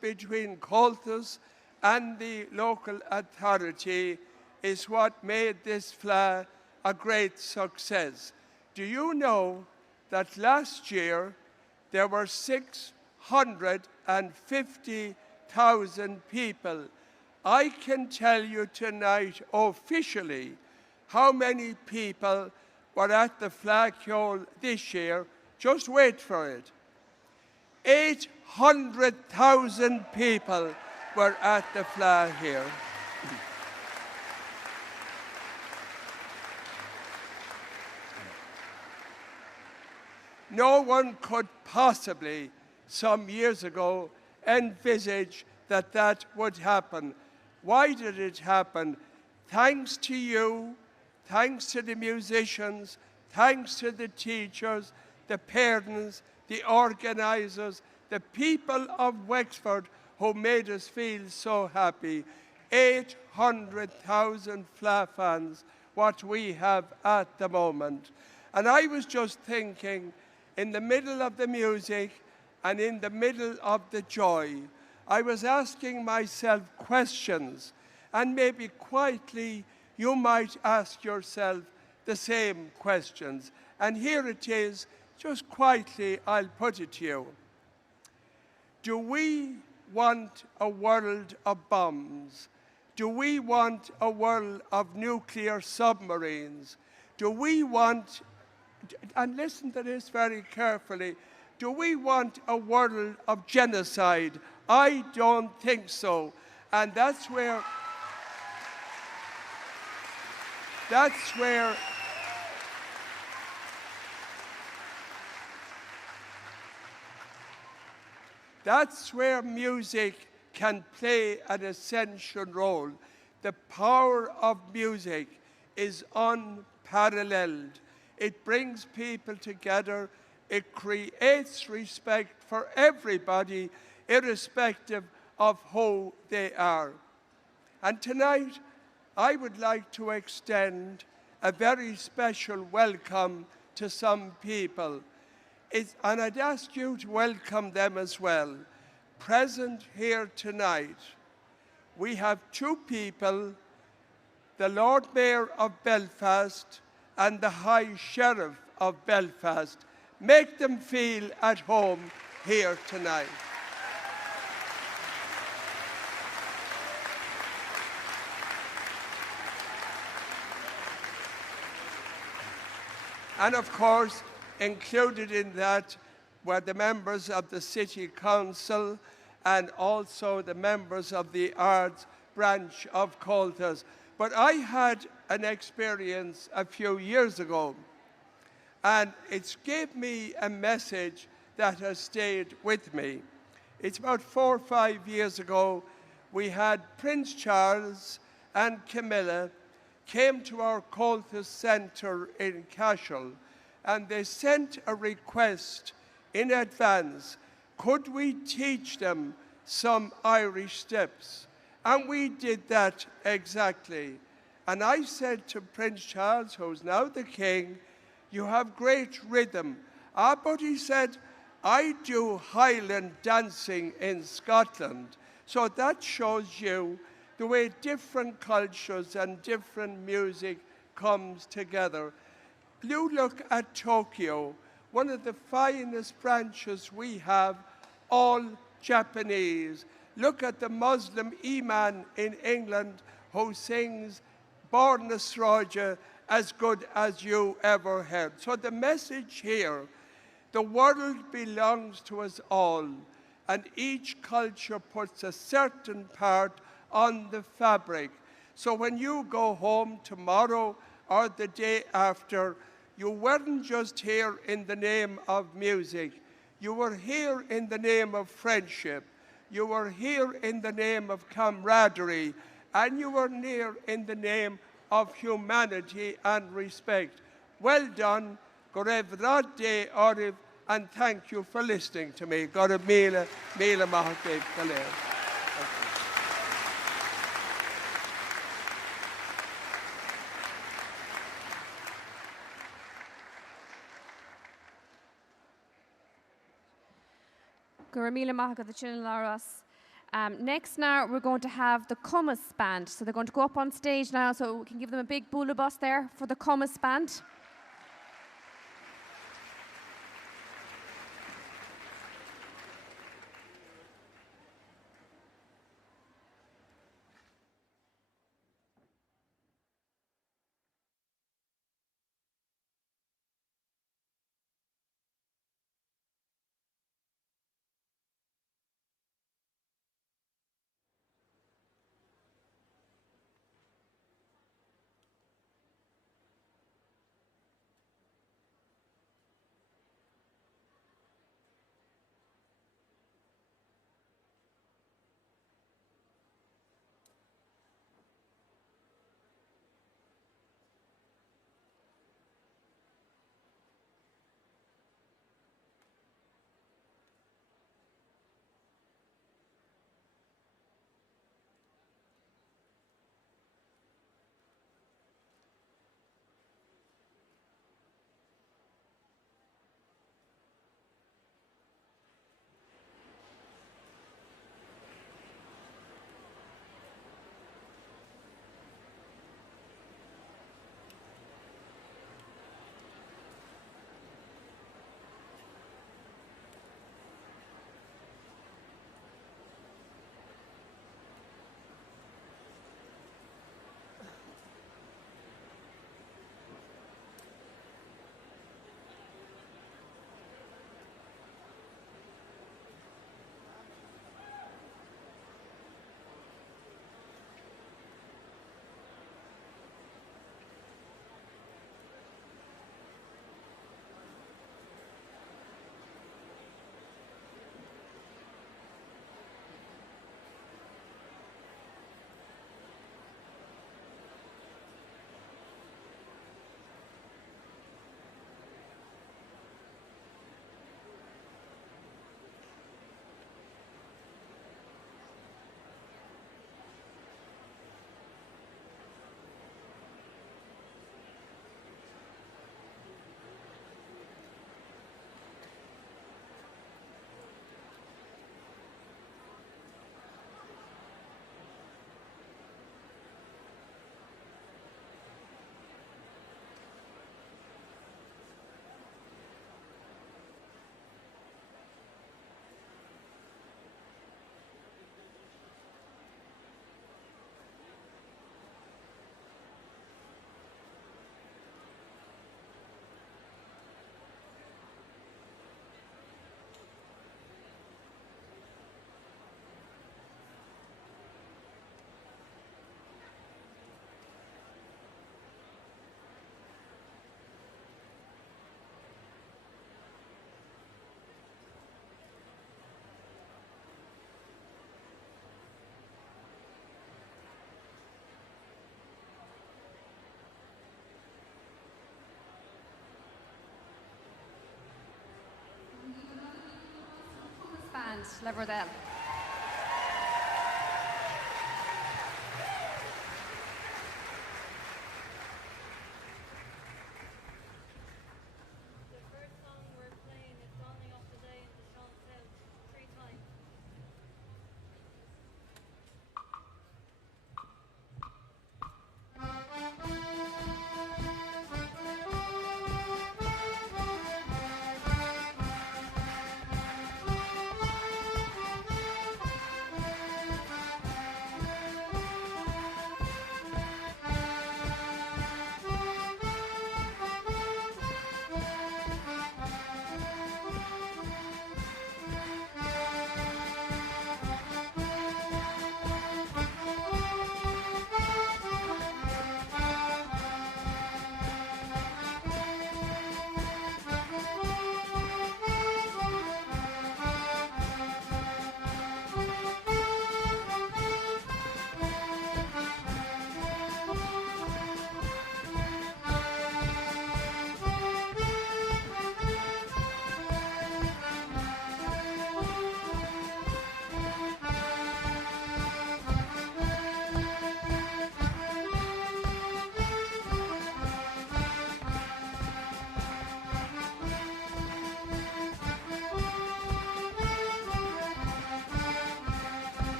between Comhaltas and the local authority is what made this Fleadh a great success. Do you know that last year there were 650,000 people? I can tell you tonight officially how many people were at the Flagshole this year. Just wait for it. 800,000 people were at the Fleadh here. No one could possibly, some years ago, envisage that that would happen. Why did it happen? Thanks to you, thanks to the musicians, thanks to the teachers, the parents, the organisers, the people of Wexford who made us feel so happy. 800,000 Fleadh fans, what we have at the moment. And I was just thinking, in the middle of the music and in the middle of the joy, I was asking myself questions, and maybe quietly you might ask yourself the same questions. And here it is, just quietly I'll put it to you. Do we want a world of bombs? Do we want a world of nuclear submarines? Do we want, and listen to this very carefully, do we want a world of genocide? I don't think so. And that's where music can play an essential role. The power of music is unparalleled. It brings people together. It creates respect for everybody, irrespective of who they are. And tonight, I would like to extend a very special welcome to some people. And I'd ask you to welcome them as well. Present here tonight, we have two people, the Lord Mayor of Belfast and the High Sheriff of Belfast. Make them feel at home here tonight. And of course, included in that were the members of the City Council and also the members of the Ards branch of Comhaltas. But I had an experience a few years ago, and it gave me a message that has stayed with me. It's about 4 or 5 years ago, we had Prince Charles and Camilla came to our Comhaltas Centre in Cashel, and they sent a request in advance. Could we teach them some Irish steps? And we did that exactly. And I said to Prince Charles, who's now the king, you have great rhythm. But he said, I do Highland dancing in Scotland. So that shows you the way different cultures and different music comes together. You look at Tokyo, one of the finest branches we have, all Japanese. Look at the Muslim Imam in England who sings Born Nasraja as good as you ever heard. So the message here, the world belongs to us all, and each culture puts a certain part on the fabric. So when you go home tomorrow or the day after, you weren't just here in the name of music. You were here in the name of friendship. You were here in the name of camaraderie. And you were near in the name of humanity and respect. Well done. Go raibh rad day oribh, and thank you for listening to me. Go raibh míle, míle maith Dave Calais. Guramila Mahaka, the Chinalaras. Next now, we're going to have the Cumas Band. So they're going to go up on stage now, so we can give them a big boola bus there for the Cumas Band. Band, Leverdell.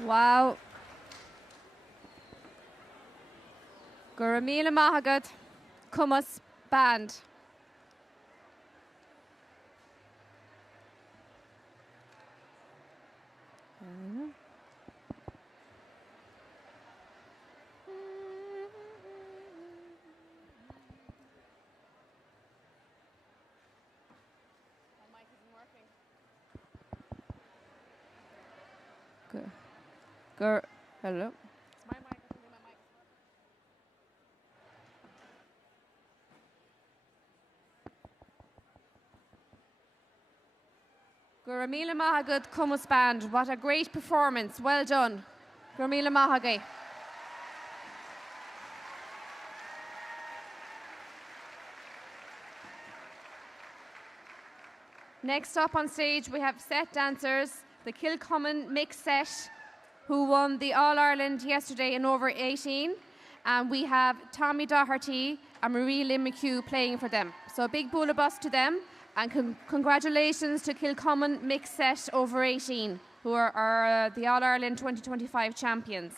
Wow. Guramila Mahagad, Cumas Band. Hello. Guramila Mahagad, Cumas Band. What a great performance. Well done. Guramila Mahagay. Next up on stage, we have set dancers, the Kilcommon Mixed Set, who won the All-Ireland yesterday in over 18. And we have Tommy Doherty and Marie Lynn McHugh playing for them. So a big bullabus to them, and congratulations to Kilcommon Mixed Set over 18, who are the All-Ireland 2025 champions.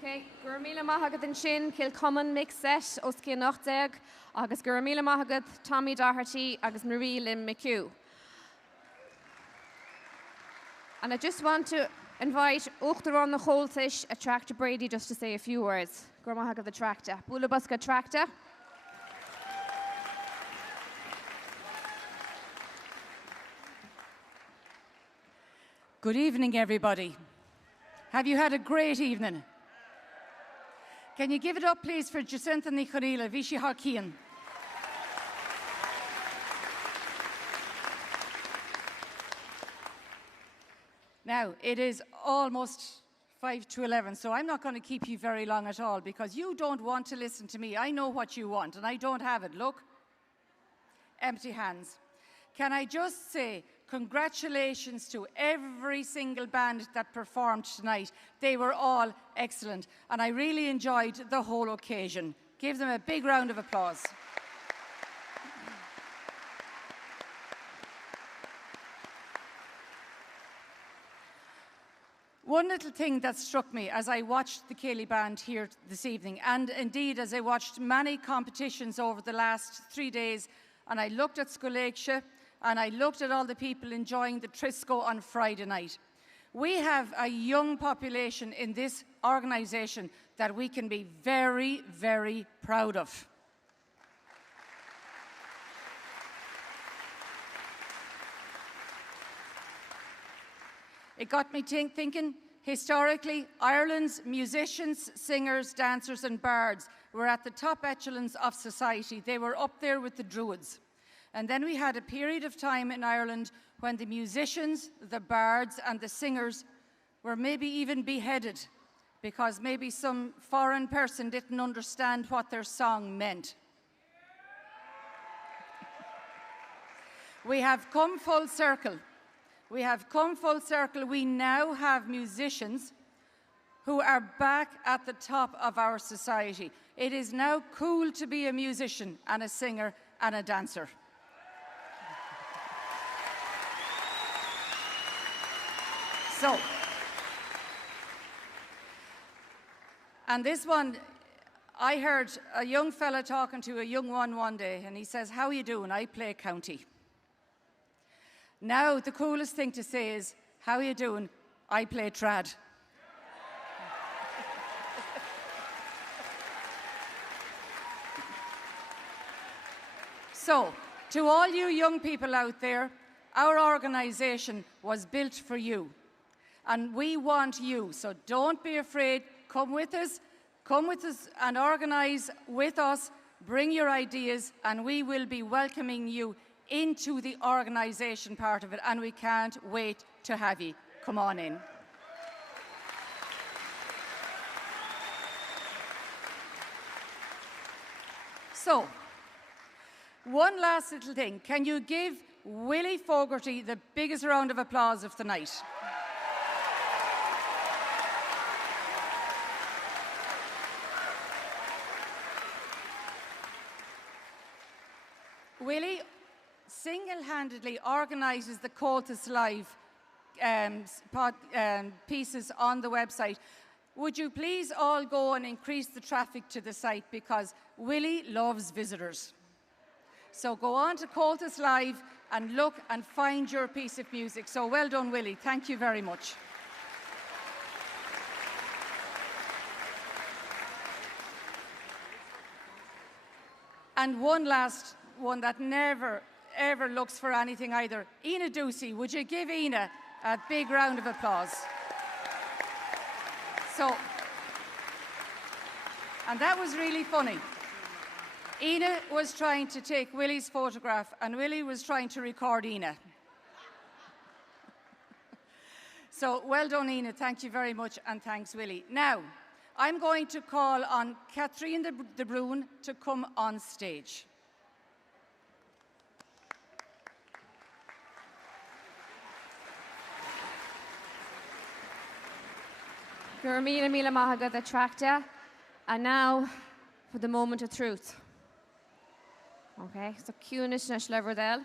Okay, gur míle maithagad an sin cil cumann mix set os cí nachdeag, agus gur míle maithagad Tommy Doherty agus Marie Lynn McHugh. And I just want to invite Uachtar on the Choltish, a Tractor Brady, just to say a few words. Gur maithagad the tractor. Bula Buska tractor. Good evening, everybody. Have you had a great evening? Can you give it up, please, for Jacinta Nicorila, Vichy Harkian? Now, it is almost 5 to 11, so I'm not going to keep you very long at all because you don't want to listen to me. I know what you want, and I don't have it. Look, empty hands. Can I just say congratulations to every single band that performed tonight. They were all excellent, and I really enjoyed the whole occasion. Give them a big round of applause. One little thing that struck me as I watched the Cayley Band here this evening, and indeed as I watched many competitions over the last 3 days, and I looked at Scoilíocha, and I looked at all the people enjoying the Trisco on Friday night. We have a young population in this organisation that we can be very, very proud of. It got me thinking, historically, Ireland's musicians, singers, dancers and bards were at the top echelons of society. They were up there with the Druids. And then we had a period of time in Ireland when the musicians, the bards and the singers were maybe even beheaded because maybe some foreign person didn't understand what their song meant. We have come full circle. We have come full circle. We now have musicians who are back at the top of our society. It is now cool to be a musician and a singer and a dancer. So, and this one, I heard a young fella talking to a young one day, and he says, "How are you doing? I play county." Now, the coolest thing to say is, "How are you doing? I play trad." So, to all you young people out there, our organisation was built for you. And we want you, so don't be afraid. Come with us and organise with us. Bring your ideas, and we will be welcoming you into the organisation part of it, and we can't wait to have you. Come on in. So, One last little thing. Can you give Willie Fogarty the biggest round of applause of the night? Willie single-handedly organises the Comhaltas Live pieces on the website. Would you please all go and increase the traffic to the site, because Willie loves visitors. So go on to Comhaltas Live and look and find your piece of music. So well done, Willie. Thank you very much. And one last one that never, ever looks for anything either. Ina Ducey, would you give Ina a big round of applause? So, and that was really funny. Ina was trying to take Willie's photograph and Willie was trying to record Ina. So well done, Ina. Thank you very much, and thanks, Willie. Now, I'm going to call on Catherine de Bruyne to come on stage. Gurmina Mila Mahaga the Tracta. And now for the moment of truth. Okay, so Cunish Neshleverdel.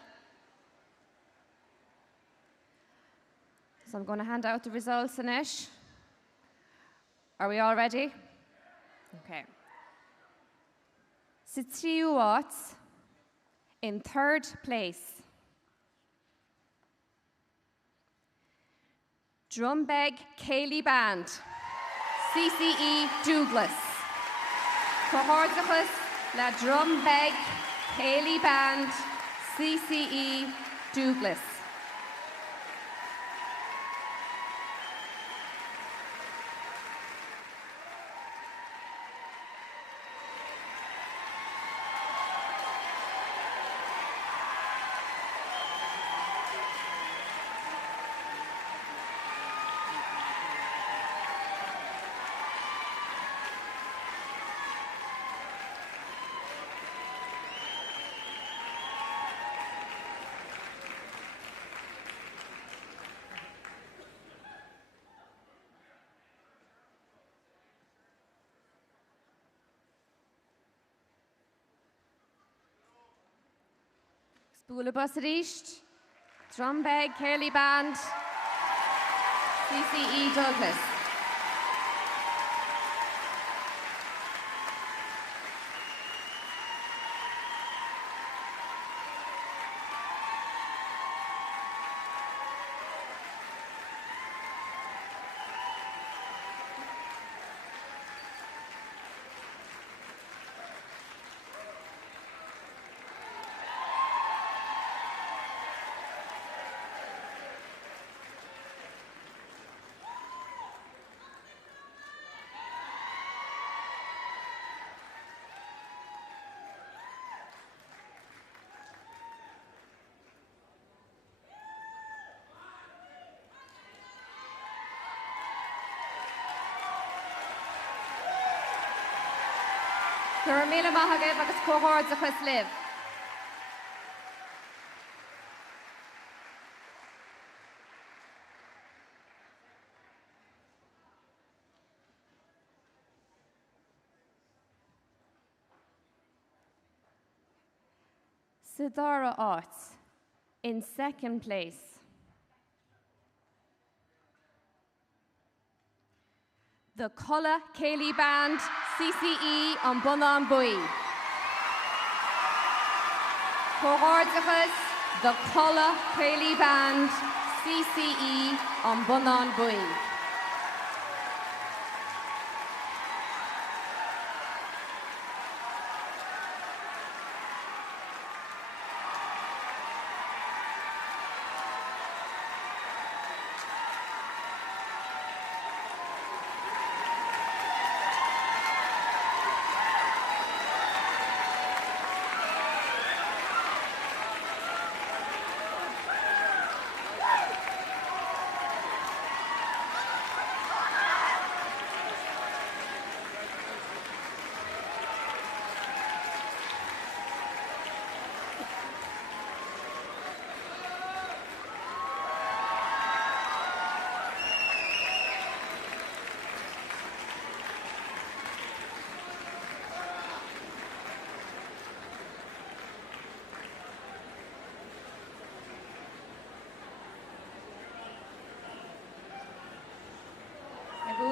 So I'm going to hand out the results, Anish. Are we all ready? Okay. Sitriu Watts in third place. Drumbeg Cayley Band, CCE Douglas. Cohortzachus La Drumbeg Cayley Band, CCE Douglas. Spoola Busserisht, Drumbeg, Cayley Band, CCE Douglas. Gurmila Mahaga agus Cohortzachus Liv. Sidara Arts in second place. The Culla Cayley Band, CCE on Bunan Bui. Cohortzachus, the Culla Cayley Band, CCE on Bunan Bui.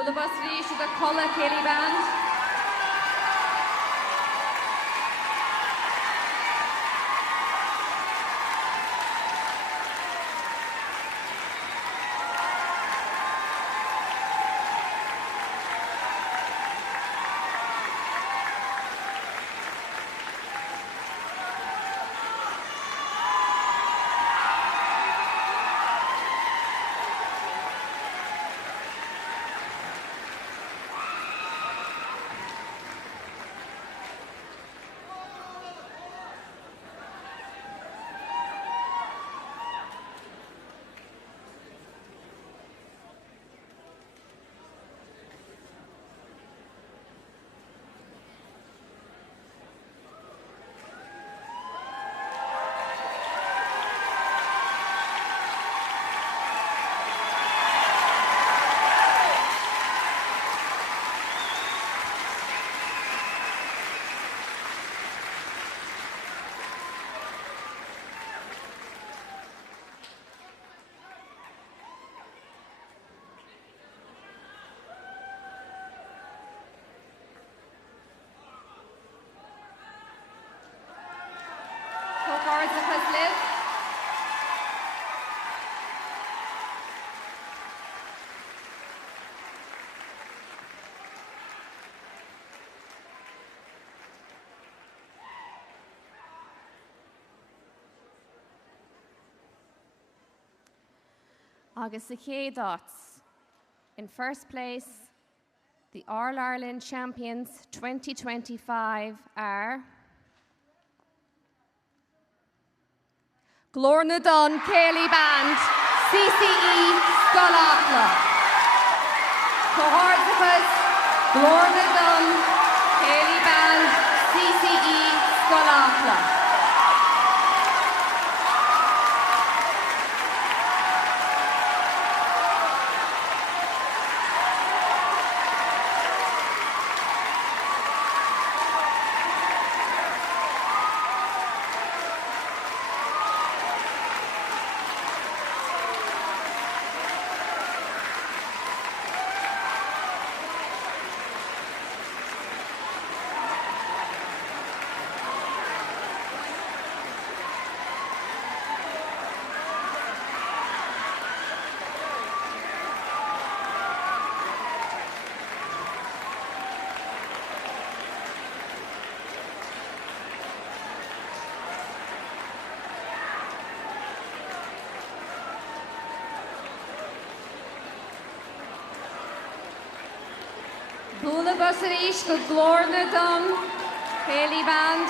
Bula Bussery to the Culla Kelly Band. Agus the cé dots. In first place, the All-Ireland champions 2025 are Glorna Dunn Cayley Band, CCE Scollachla. Cohortacus, Glorna Dunn Cayley Band, CCE Scollachla. Bula Bussery go Glorna Dunn Cayley Band.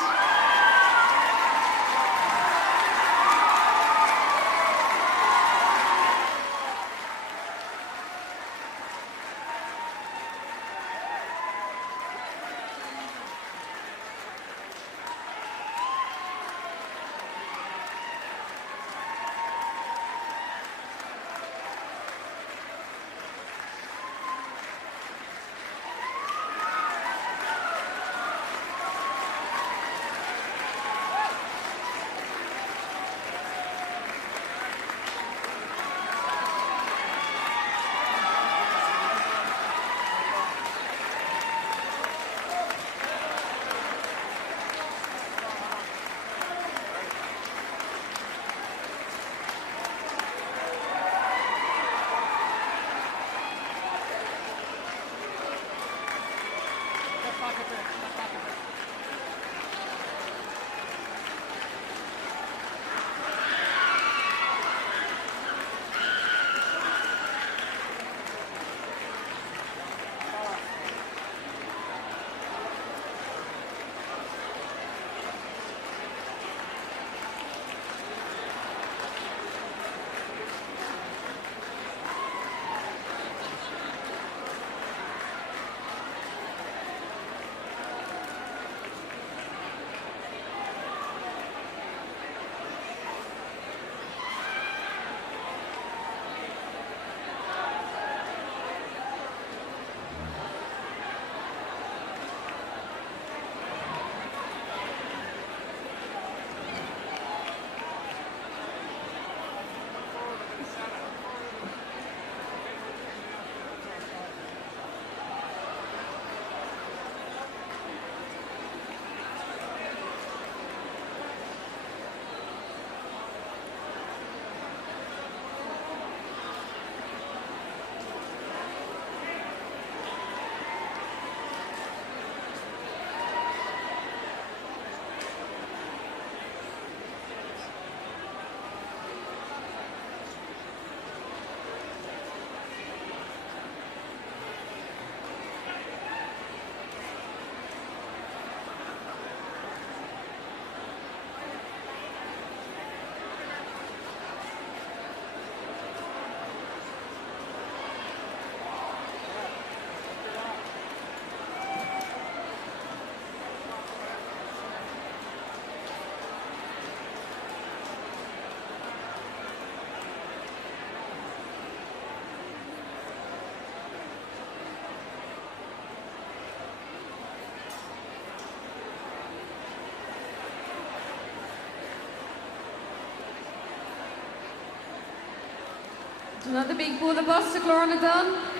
Another big bull of us to Glorna Dunn.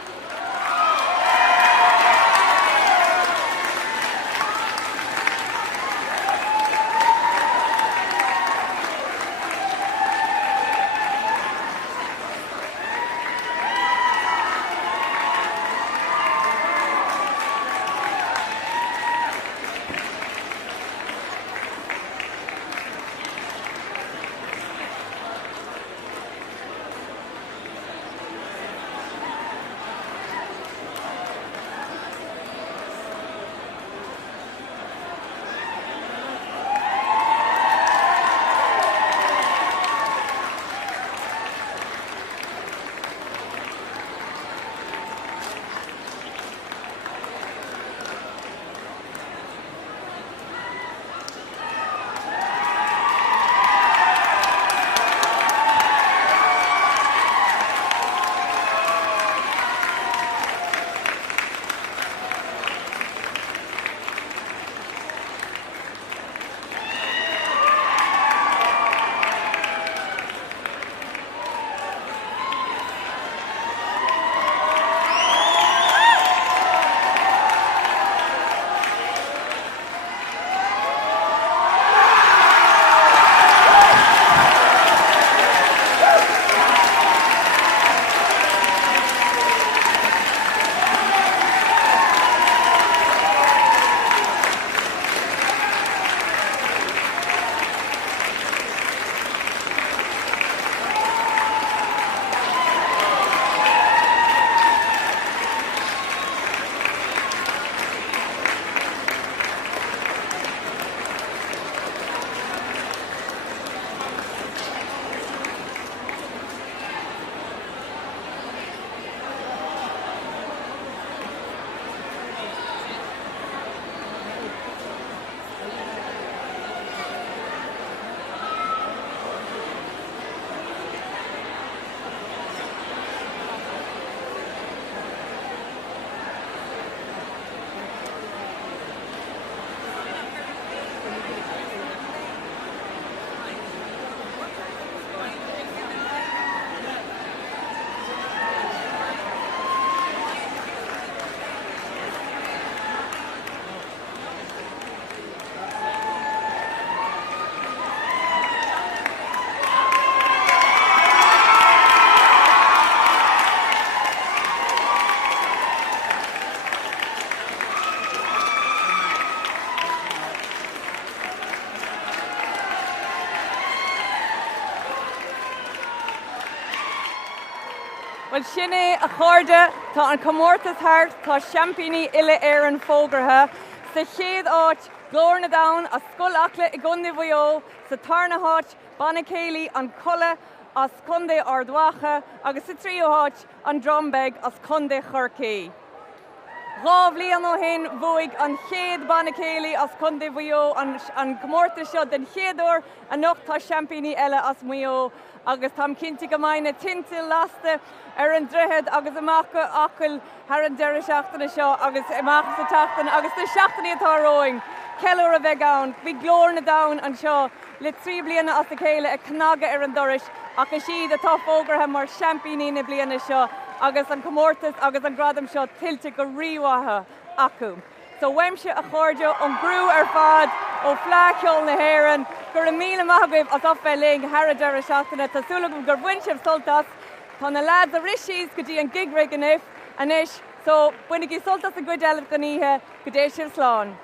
Well, sinné a chuirde tá an Comórtas Thart tá seampíní ile ar an fógratha sa chéad áit Glorna Down a scoil acla I gContae Mhaigh sa tarna háit Banacéilí an Colla as Contae Ardwacha agus sa tríú háit an Drumbeg as Contae Chorcaí. Rá bbliain ó shin bhuaigh an chéad Banacéilí as Contae Mhaigh an Comórtas seo den chéadúir a nucht tá seampíní eile as Mhaigh agus tam cinnte go maithne tintil lasta ar an droichead agus amach go acail ar an deireadh seachtaina seo agus amach sa tachtain agus na seachtainaí atá roing. Ceiliúr a bheith ann, bhí Glorna Down an seo le 3 bliana as a chéile a cnaga ar an doris ach is siad atá fógratha mar seampíní na bliana seo agus an Comórtas agus an gradam seo tiltte go ríomhatha acu. So weimse a chuirde an grú ar fad ó Fleadh na hÉireann gur a míle maithagh as opfelling har a deireadh seachtaina tásúla gur bhainseamh soltas tá na lads a risisios go dtí an gigrig an if anis so bunig í soltas a gcuid eileh go níthe go dé sibh sláán.